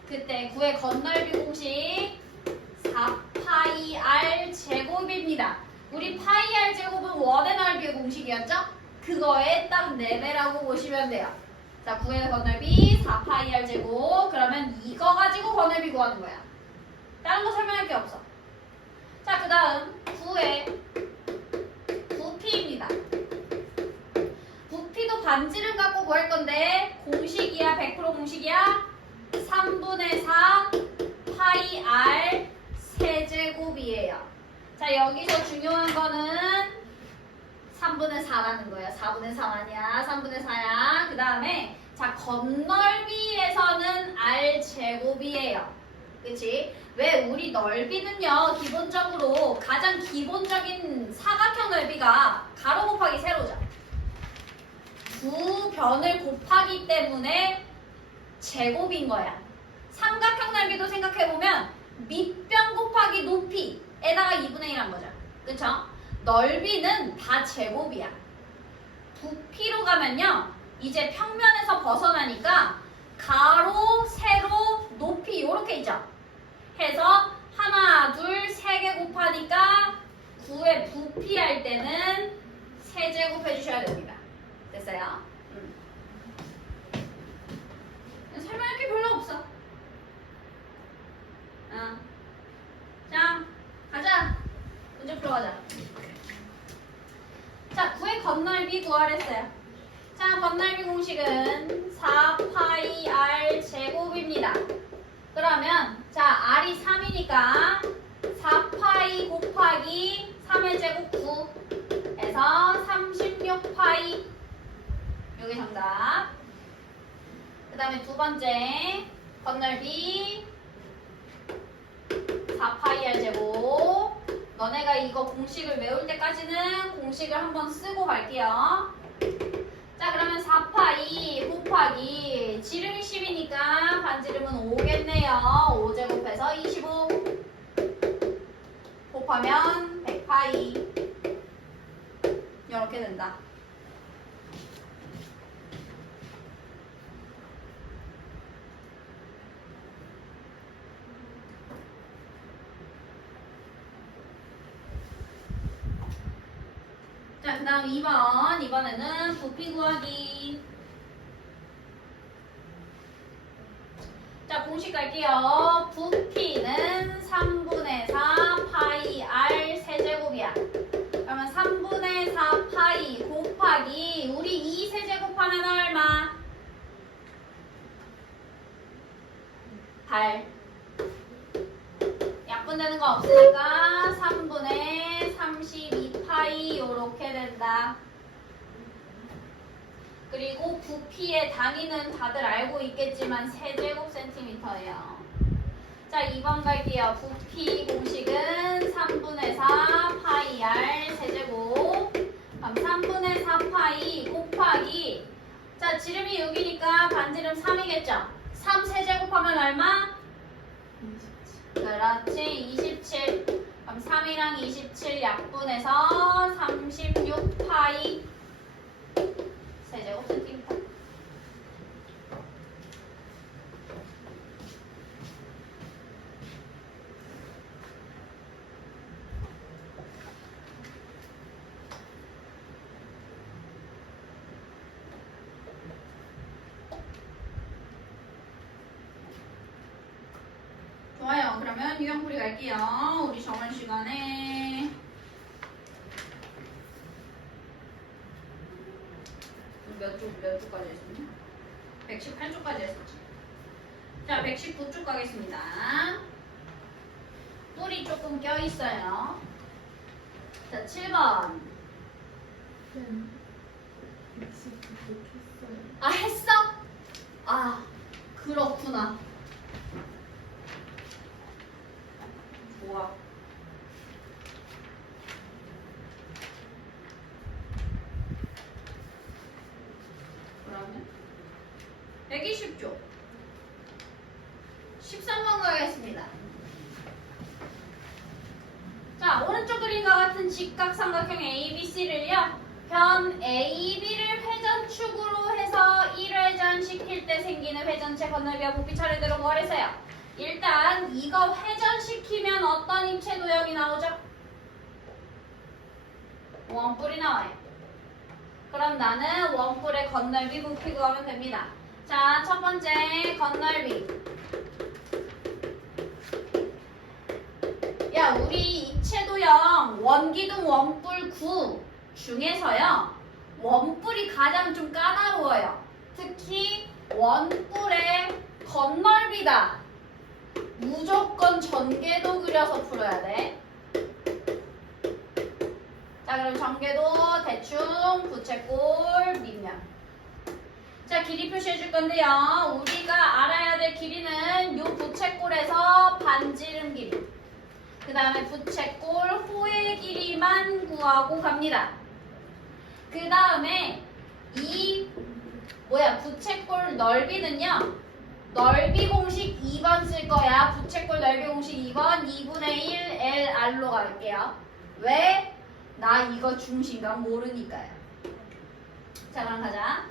그때 9의 건널비 공식 4파이r 제곱입니다. 우리 파이r 제곱은 원의 넓이의 공식이었죠? 그거에 딱 4배라고 보시면 돼요. 자, 9의 건널비 4파이r 제곱. 그러면 이거 가지고 건널비 구하는 거야. 다른 거 설명할 게 없어. 자, 그 다음 9의 부피입니다. 부피도 반지름 갖고 구할 건데 공식이야? 100% 공식이야? 3분의 4 파이 r 세제곱이에요. 자, 여기서 중요한 거는 3분의 4라는 거야. 4분의 3 아니야. 3분의 4야. 그 다음에 자, 건널비에서는 r 제곱이에요. 그치? 왜 우리 넓이는요, 기본적으로 가장 기본적인 사각형 넓이가 가로 곱하기 세로죠. 두 변을 곱하기 때문에 제곱인 거야. 삼각형 넓이도 생각해보면 밑변 곱하기 높이에다가 2분의 1한 거죠. 그쵸? 넓이는 다 제곱이야. 부피로 가면요, 이제 평면에서 벗어나니까 가로, 세로, 높이 이렇게 있죠. 해서 하나, 둘, 세 개 곱하니까 9의 부피 할 때는 세제곱 해주셔야 됩니다. 됐어요? 설명할 게 별로 없어. 자, 가자. 문제 풀어가자. 자, 9의 건널비 구하랬어요. 자, 건널비 공식은 4파이r 제곱입니다. 그러면 자, r이 3이니까 4파이 곱하기 3의 제곱 9 해서 36파이. 여기 정답. 그 다음에 두 번째 건널비 4파이r 제곱. 너네가 이거 공식을 외울 때까지는 공식을 한번 쓰고 갈게요. 자, 그러면 4파이 곱하기 지름이 10이니까 반지름은 5겠네요. 5제곱해서 25 곱하면 100파이 이렇게 된다. 자, 자, 그 다음 2번. 이번에는 부피 구하기. 자, 공식 갈게요. 부피는 3분의 4 파이 r 세제곱이야. 그러면 3분의 4 파이 곱하기 우리 2 세제곱하면 얼마? 8. 약분되는 거 없으니까 3분의 32 파이 요렇게 된다. 그리고 부피의 단위는 다들 알고 있겠지만 세제곱 센티미터예요. 자, 2번 갈게요. 부피 공식은 3분의 4 파이 r 세제곱. 그럼 3분의 4 파이 곱하기. 자, 지름이 6이니까 반지름 3이겠죠? 3 세제곱하면 얼마? 27. 그렇지, 27. 그럼 3이랑 27 약분해서 36 파이 세제곱 센티미터. 좋아요. 그러면 유형풀이 갈게요. 우리 저번 시간에 몇 쪽까지 했었냐? 118쪽까지 했었지. 자, 119쪽 가겠습니다. 뿔이 조금 껴있어요. 자, 7번. 아, 했어? 아, 그렇구나. 좋아. 그러면 120쪽 13번 가겠습니다. 자, 오른쪽 그림과 같은 직각삼각형 ABC를요 변 AB를 회전축으로 해서 1회전 시킬 때 생기는 회전체 건널비와 부피 차례대로 구하래서요. 일단 이거 회전시키면 어떤 입체 도형이 나오죠? 원뿔이 나와요. 그럼 나는 원뿔의 건널비 부피 구하면 됩니다. 자, 첫 번째 건널비. 야, 우리 입체 도형 원기둥 원뿔 9 중에서요 원뿔이 가장 좀 까다로워요. 특히 원뿔의 건널비다. 무조건 전개도 그려서 풀어야 돼. 자, 그럼 전개도 대충 부채꼴 밑면. 자, 길이 표시해 줄 건데요. 우리가 알아야 될 길이는 요 부채꼴에서 반지름 길이. 그 다음에 부채꼴 호의 길이만 구하고 갑니다. 그 다음에 이 부채꼴 넓이는요. 넓이 공식 2번 쓸 거야. 부채꼴 넓이 공식 2번 2분의 1 LR로 갈게요. 왜? 나 이거 중심각 모르니까요. 자, 그럼 가자.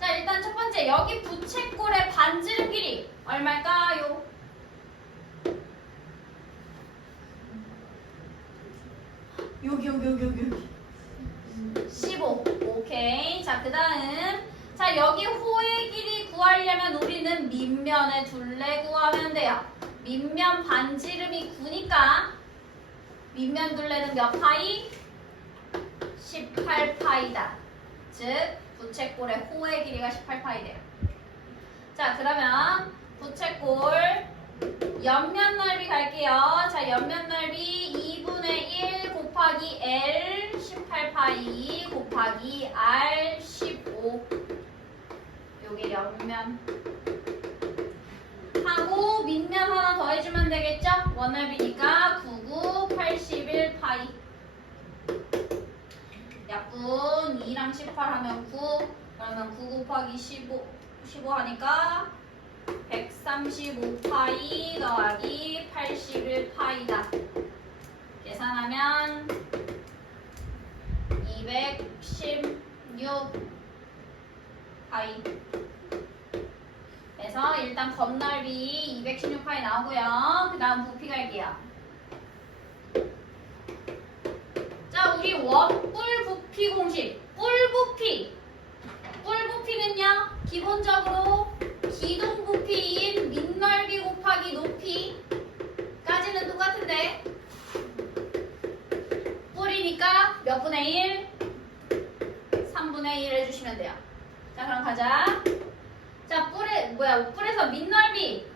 자, 일단 첫 번째 여기 부채꼴의 반지름 길이 얼마일까요? 여기 15. 오케이. 자, 그 다음 자, 여기 호의 길이 구하려면 우리는 밑면의 둘레 구하면 돼요. 밑면 반지름이 9니까 밑면 둘레는 몇 파이? 18파이다. 즉 부채꼴의 호의 길이가 18파이 돼요. 자, 그러면 부채꼴 옆면 넓이 갈게요. 자, 옆면 넓이 2분의 1 곱하기 L 18파이 곱하기 R 15. 요게 옆면 하고 밑면 하나 더 해주면 되겠죠? 원넓이니까 99 81파이. 약분 2랑 18 하면 9. 그러면 9 곱하기 15 하니까 135파이 더하기 81파이다. 계산하면 216파이. 그래서 일단 건넓이 216파이 나오고요. 그 다음 부피 갈게요. 자, 우리 원뿔 부피 부피 공식. 뿔 부피. 뿔 부피는요, 기본적으로 기둥 부피인 밑넓이 곱하기 높이까지는 똑같은데, 뿔이니까 몇 분의 1? 3분의 1 해주시면 돼요. 자, 그럼 가자. 자, 뿔에서 밑넓이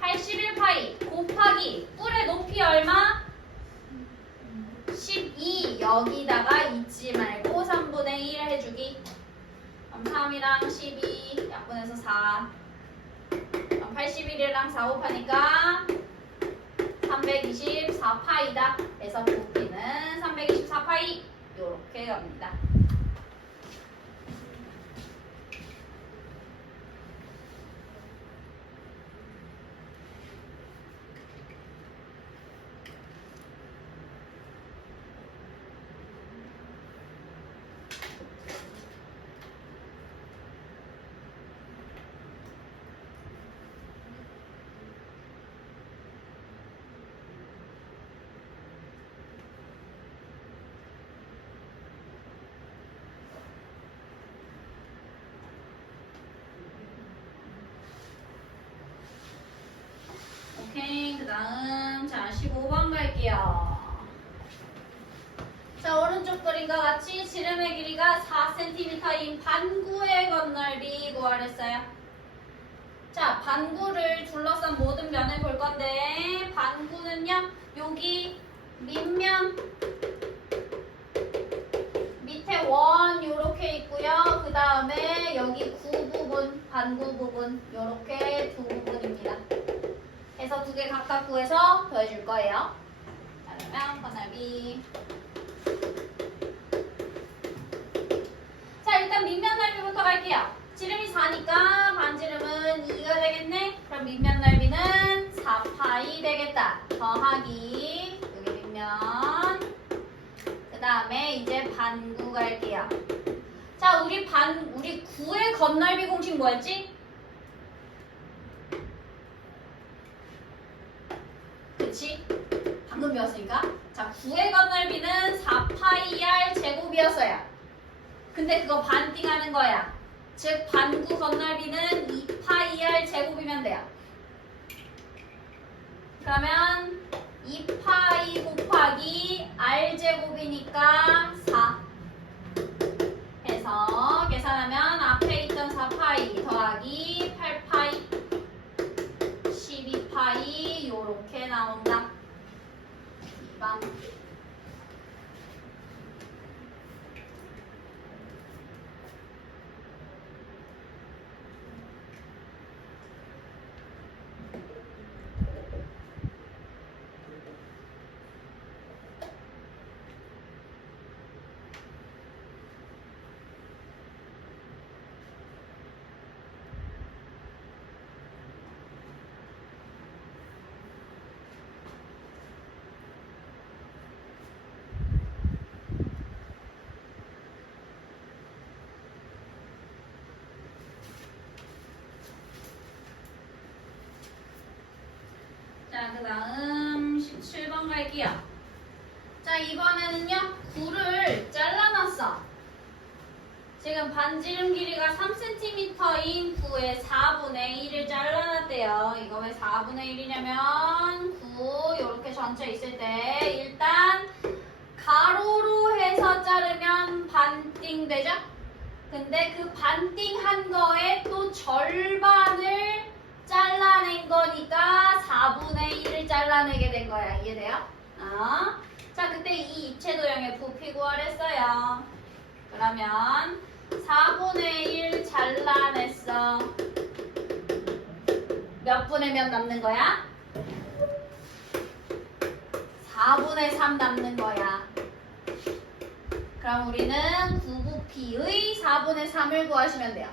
81파이 곱하기 뿔의 높이 얼마? 12. 여기다가 잊지 말고 3분의 1 해주기. 그럼 3이랑 12 약분해서 4. 그럼 81이랑 4 곱하니까 324파이다. 그래서 부피는 324파이. 요렇게 갑니다. 오케이, 그 다음 자 15번 갈게요. 자, 오른쪽 그림과 같이 지름의 길이가 4cm인 반구의 건널비 구하랬어요. 자, 반구를 둘러싼 모든 면을 볼 건데, 반구는요, 여기 밑면 밑에 원 요렇게 있고요. 그 다음에 여기 구 부분, 반구 부분 요렇게 두 부분입니다. 해서 두 개 각각 구해서 더해줄 거예요. 자, 그러면 건널비. 자, 일단 밑면 넓이부터 갈게요. 지름이 4니까 반지름은 2가 되겠네. 그럼 밑면 넓이는 4파이 되겠다. 더하기 여기 밑면. 그 다음에 이제 반구 갈게요. 자, 우리 구의 건널비 공식 뭐였지? 그치? 방금 배웠으니까. 자, 구의 건널비는 4파이r 제곱이었어요. 근데 그거 반띵하는 거야. 즉 반구 건널비는 2파이r 제곱이면 돼요. 그러면 2파이 곱하기 r 제곱이니까 4 해서 계산하면 앞에 있던 4파이 더하기 8파이 12파이 요렇게 나온다. 2번. 자, 그 다음 17번 갈게요. 자, 이번에는요, 구를 잘라놨어. 지금 반지름 길이가 3cm인 구의 4분의 1을 잘라놨대요. 이거 왜 4분의 1이냐면, 구, 요렇게 전체 있을 때, 일단, 가로로 해서 자르면 반띵 되죠? 근데 그 반띵한 거에 또 절반을 잘라낸 거니까 4분의 1을 잘라내게 된 거야. 이해돼요? 자, 그때 이 입체도형의 부피 구하랬어요. 그러면 4분의 1 잘라냈어. 몇 분의 몇 남는 거야? 4분의 3 남는 거야. 그럼 우리는 구부피의 4분의 3을 구하시면 돼요.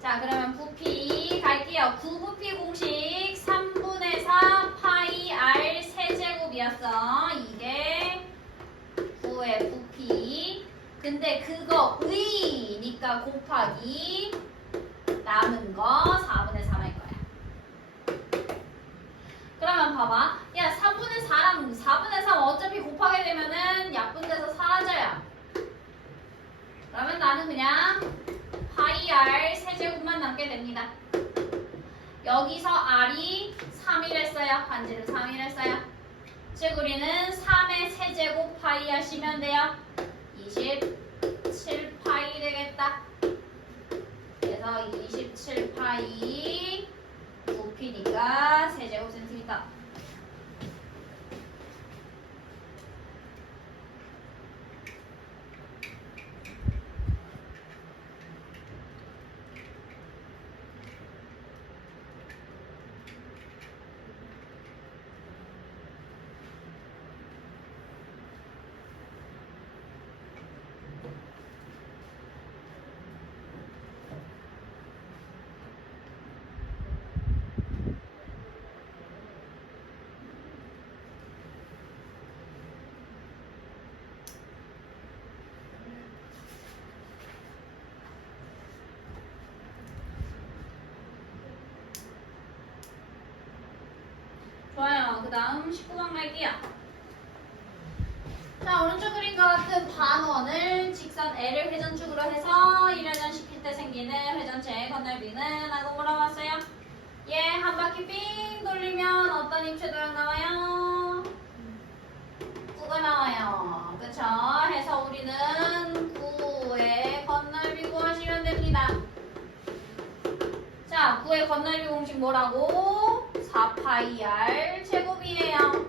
자, 그러면 부피 갈게요. 구부피 공식 3분의 4 파이 r 세제곱이었어. 이게 구의 부피. 근데 그거 의니까 곱하기 남은 거 4분의 3 할 거야. 그러면 봐봐. 야, 3분의 4랑 4분의 3 어차피 곱하게 되면은 약분돼서 사라져요. 나는 그냥 파이 r 세제곱만 남게 됩니다. 여기서 r이 3이랬어요. 반지름 3이랬어요. 즉 우리는 3의 세제곱 파이 하시면 돼요. 27파이 되겠다. 그래서 27파이 부피니까 세제곱 센티미터. 좋아요. 그 다음 19번 갈게요. 자, 오른쪽 그림과 같은 반원을 직선 L을 회전축으로 해서 1회전 시킬 때 생기는 회전체의 건널비는 하고 물어봤어요. 얘 한 바퀴 삥 돌리면 어떤 입체 도형 나와요? 9가 나와요. 그쵸? 해서 우리는 9의 건널비 구하시면 됩니다. 자, 9의 건널비 공식 뭐라고? 4파이 r 제곱이에요.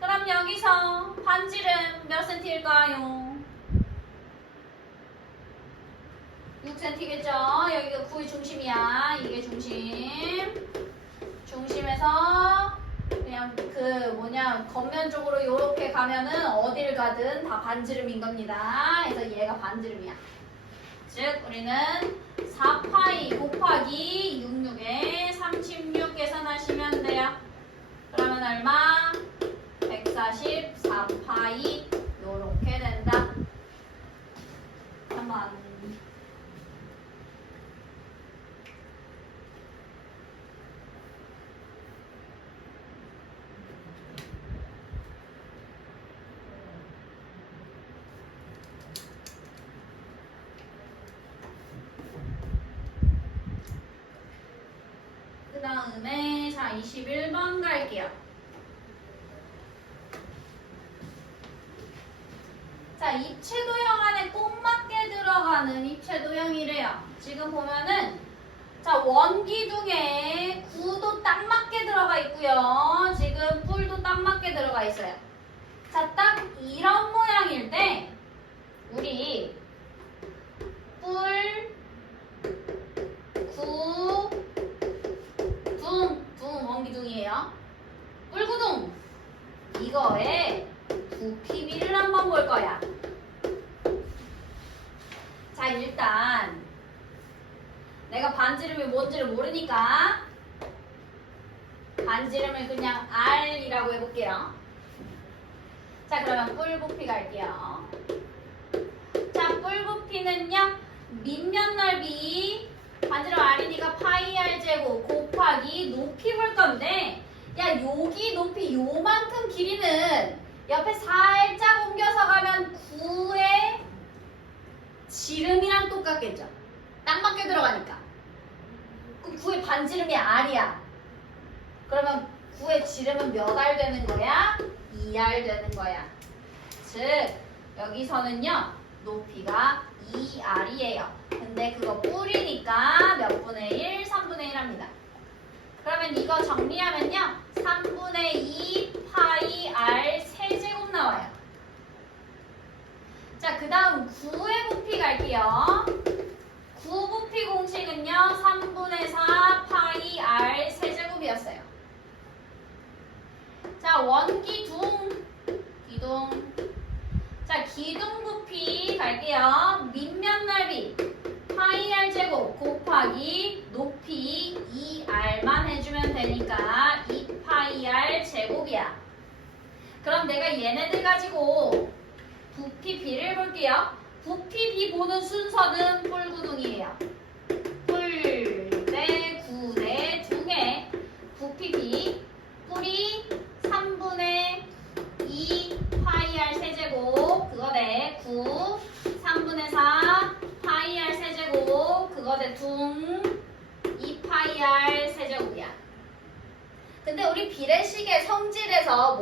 그럼 여기서 반지름 몇 cm일까요? 6cm겠죠? 여기가 9의 중심이야. 이게 중심. 중심에서 그냥 겉면 쪽으로 이렇게 가면은 어딜 가든 다 반지름인 겁니다. 그래서 얘가 반지름이야. 즉 우리는 4파이 곱하기 66에 36 계산하시면 돼요. 그러면 얼마? 144파이 요렇게 된다. 한번 그 다음에 자 21번 갈게요. 자, 입체 도형 안에 꼭 맞게 들어가는 입체 도형이래요. 지금 보면은 자, 원기둥에 9도 딱 맞게 들어가 있고요. 지금 뿔도 딱 맞게 들어가 있어요. 자, 딱 이런 모양일 때 우리 뿔, 9, 둥 원기둥이에요. 뿔구둥 이거에 부피비를 한번 볼 거야. 자, 일단 내가 반지름이 뭔지를 모르니까 반지름을 그냥 R이라고 해볼게요. 자, 그러면 뿔 부피 갈게요. 자, 뿔 부피는요, 밑면 넓이 반지름 R이니까 파이 R 제곱 곱하기 높이 볼 건데, 야, 여기 높이 요만큼 길이는 옆에 살짝 옮겨서 가면 9의 지름이랑 똑같겠죠? 딱 맞게 들어가니까. 그 9의 반지름이 R이야. 그러면 9의 지름은 몇 R 되는 거야? 2R 되는 거야. 즉 여기서는요 높이가 2R이에요. 근데 그거 뿔이니까 몇 분의 1? 3분의 1 합니다. 그러면 이거 정리하면요 3분의 2 파이 R 세제곱 나와요. 자, 그 다음 9의 부피 갈게요. 9 부피 공식은요 3분의 4 파이 R 세제곱이었어요. 자, 원기둥 기둥. 자, 기둥 부피 갈게요. 밑면 넓이 파이 R 제곱 곱하기 높이 2R만 해주면 되니까 2파이 R 제곱이야. 그럼 내가 얘네들 가지고 부피 B를 볼게요. 부피 B 보는 순서는 뿔구둥이에요. 뿔 대 구 대 둥에 부피 B 뿔이 3분의 2 파이 R 세제곱 그거 대 9 3분의 4 근데 우리 비례식의 성질에서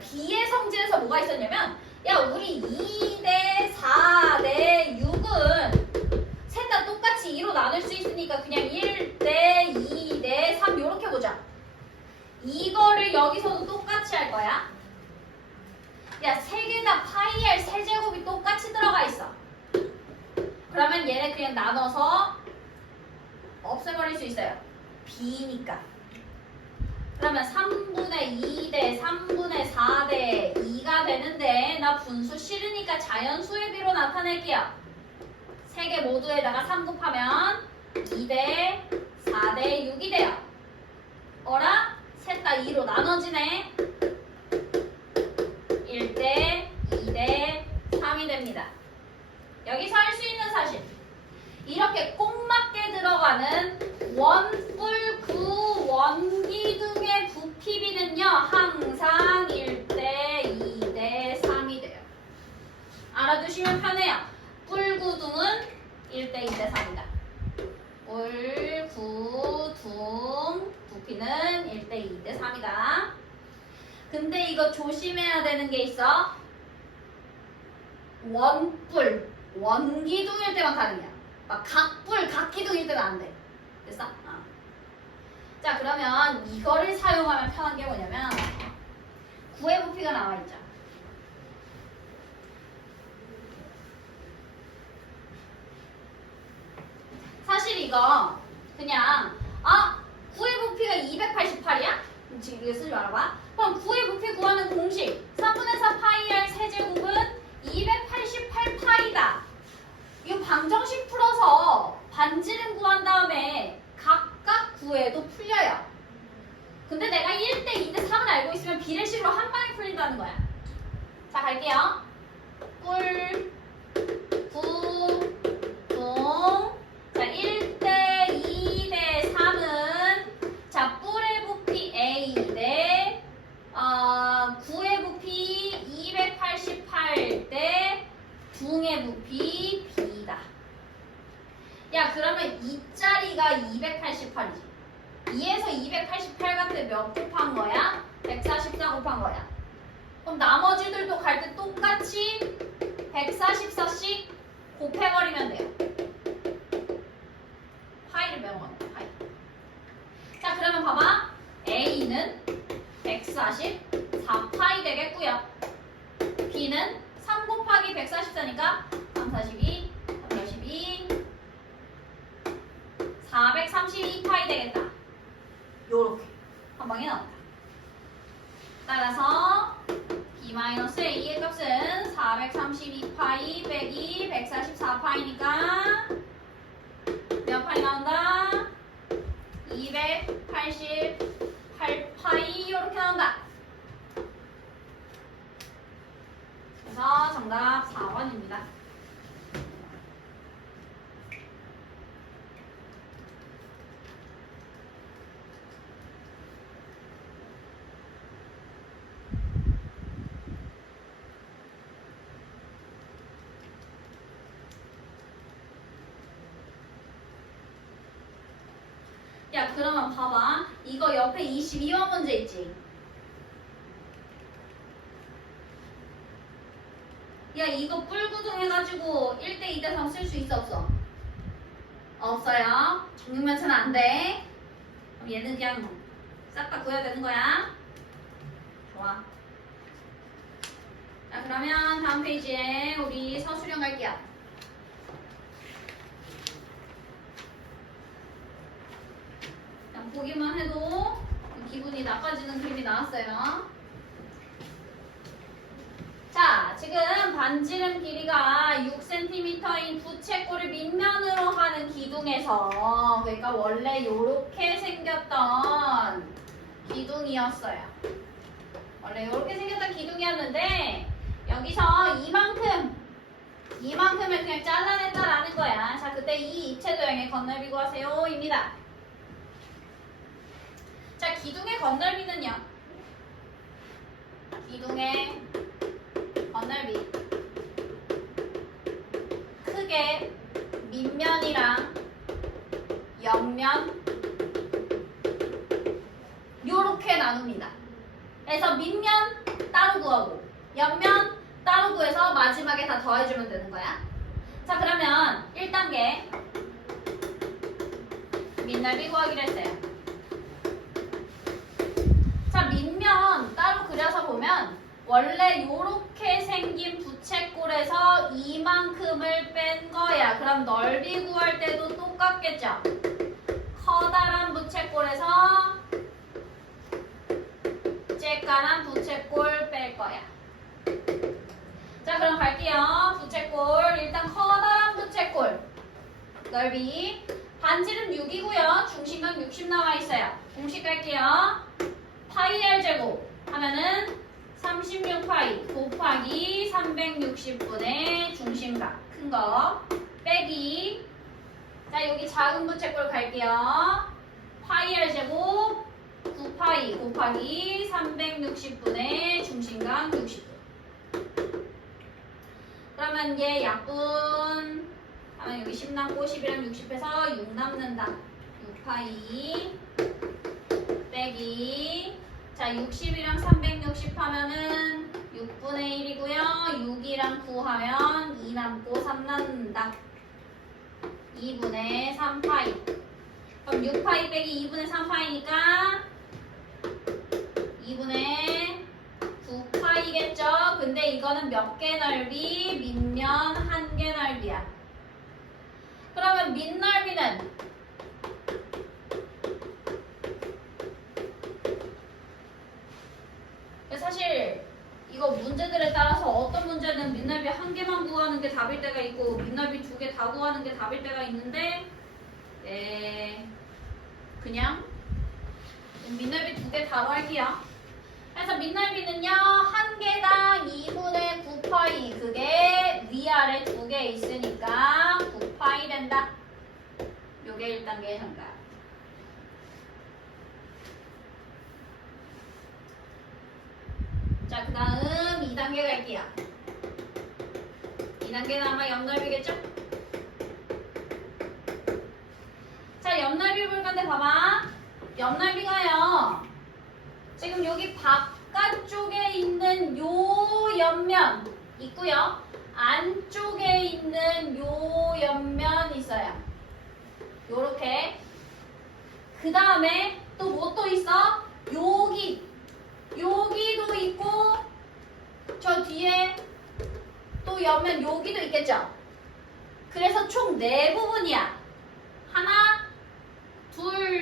B의 성질에서 뭐가 있었냐면, 야, 우리 2대 4대 6은 셋 다 똑같이 2로 나눌 수 있으니까 그냥 1대 2대 3 요렇게 보자. 이거를 여기서도 똑같이 할 거야. 야, 세 개 다 파이R 세제곱이 똑같이 들어가 있어. 그러면 얘네 그냥 나눠서 없애버릴 수 있어요. B니까. 그러면 3분의 2대 3분의 4대 2가 되는데, 나 분수 싫으니까 자연수의 비로 나타낼게요. 세 개 모두에다가 3 곱하면 2대 4대 6이 돼요. 어라? 셋 다 2로 나눠지네. 1대 2대 3이 됩니다. 여기서 할 수 있는 사실. 이렇게 꼭 맞게 들어가는 원뿔 구원기둥의 부피비는요, 항상 1대 2대 3이 돼요. 알아두시면 편해요. 뿔구둥은 1대 2대 3이다. 뿔구둥 부피는 1대 2대 3이다. 근데 이거 조심해야 되는 게 있어. 원뿔, 원기둥일 때만 가능해요. 막 각뿔, 각기둥일 때는 안 돼. 됐어? 자, 그러면 이거를 사용하면 편한 게 뭐냐면, 구의 부피가 나와 있죠. 사실 이거 그냥 구의 부피가 288이야? 지금 이거 쓰지 말아봐. 그럼 구의 부피 구하는 공식 3분의 4 파이 R 세제곱은 288파이다. 이 방정식 풀어서 반지름 구한 다음에 각각 구해도 풀려요. 근데 내가 1대 2대 3을 알고 있으면 비례식으로 한 방에 풀린다는 거야. 자, 갈게요. 뿔, 구, 동. 자, 1대 2대 3은 자, 뿔의 부피 A 대 구의 부피 288 대 둥의 부피 B다. 야, 그러면 이 자리가 288이지. 2에서 288 같은 몇 곱한 거야? 144 곱한 거야. 그럼 나머지들도 갈 때 똑같이 144씩 곱해버리면 돼요. 파이를 배워가는 거야, 파이. 자, 그러면 봐봐. A는 144파이 되겠고요. B는 3 곱하기 144니까 3, 42, 3, 42, 432파이 되겠다. 요렇게 한 방에 나온다. 따라서 B-A의 값은 432파이 빼기 144파이니까 몇 파이 나온다? 288파이 요렇게 나온다. 그래서 정답 4번입니다. 야, 그러면 봐봐. 이거 옆에 22번 문제 있지? 야, 이거 뿔구둥 해가지고 1대 2대 3 쓸 수 있어, 없어? 없어요. 정육면체는 안 돼. 그럼 얘는 그냥 싹 다 구해야 되는 거야. 좋아. 자, 그러면 다음 페이지에 우리 서술형 갈게요. 그냥 보기만 해도 기분이 나빠지는 그림이 나왔어요. 자, 지금 반지름 길이가 6cm인 부채꼴을 밑면으로 하는 기둥에서, 그러니까 원래 이렇게 생겼던 기둥이었어요. 원래 이렇게 생겼던 기둥이었는데 여기서 이만큼을 그냥 잘라냈다라는 거야. 자, 그때 이 입체도형의 건널비 구하세요 입니다. 자, 기둥의 건널비는요, 기둥의 건널비 크게 밑면이랑 옆면 나눕니다. 그래서 밑면 따로 구하고 옆면 따로 구해서 마지막에 다 더해주면 되는 거야. 자, 그러면 1단계 밑넓이 구하기로 했어요. 자, 밑면 따로 그려서 보면 원래 요렇게 생긴 부채꼴에서 이만큼을 뺀 거야. 그럼 넓이 구할 때도 똑같겠죠? 커다란 부채꼴에서 쬐깐한 부채꼴 뺄 거야. 자, 그럼 갈게요. 부채꼴 일단 커다란 부채꼴 넓이 반지름 6이고요. 중심각 60 나와 있어요. 공식 갈게요. 파이 r 제곱 하면은 36파이 곱하기 360분의 중심각 큰 거 빼기. 자, 여기 작은 부채꼴 갈게요. 파이 r 제곱 9파이 곱하기 360분의 중심각 60분. 그러면 얘 약분 하면 여기 10 남고 10이랑 60해서 6 남는다. 6파이 빼기. 자, 60이랑 360 하면은 6분의 1이고요. 6이랑 9 하면 2 남고 3 남는다. 2분의 3파이. 그럼 6파이 빼기 2분의 3파이니까 2분의 9파이겠죠? 근데 이거는 몇 개 넓이? 밑면 1개 넓이야. 그러면 밑넓이는 사실 이거 문제들에 따라서 어떤 문제는 밑넓이 1개만 구하는 게 답일 때가 있고 밑넓이 2개 다 구하는 게 답일 때가 있는데 그냥 밑넓이 2개 다로 할게요. 그래서 밑넓이는요 1개당 2분의 9파이 그게 위아래 2개 있으니까 9파이 된다. 요게 1단계의 정답. 자, 그 다음 2단계 갈게요. 2단계는 아마 옆넓이겠죠? 자, 옆넓이 볼 건데 봐봐. 옆넓이가요. 지금 여기 바깥쪽에 있는 요 옆면 있고요. 안쪽에 있는 요 옆면 있어요. 요렇게. 그 다음에 또 뭐 또 있어? 여기도 있고 저 뒤에 또 옆면 여기도 있겠죠? 그래서 총 4부분이야. 하나, 둘,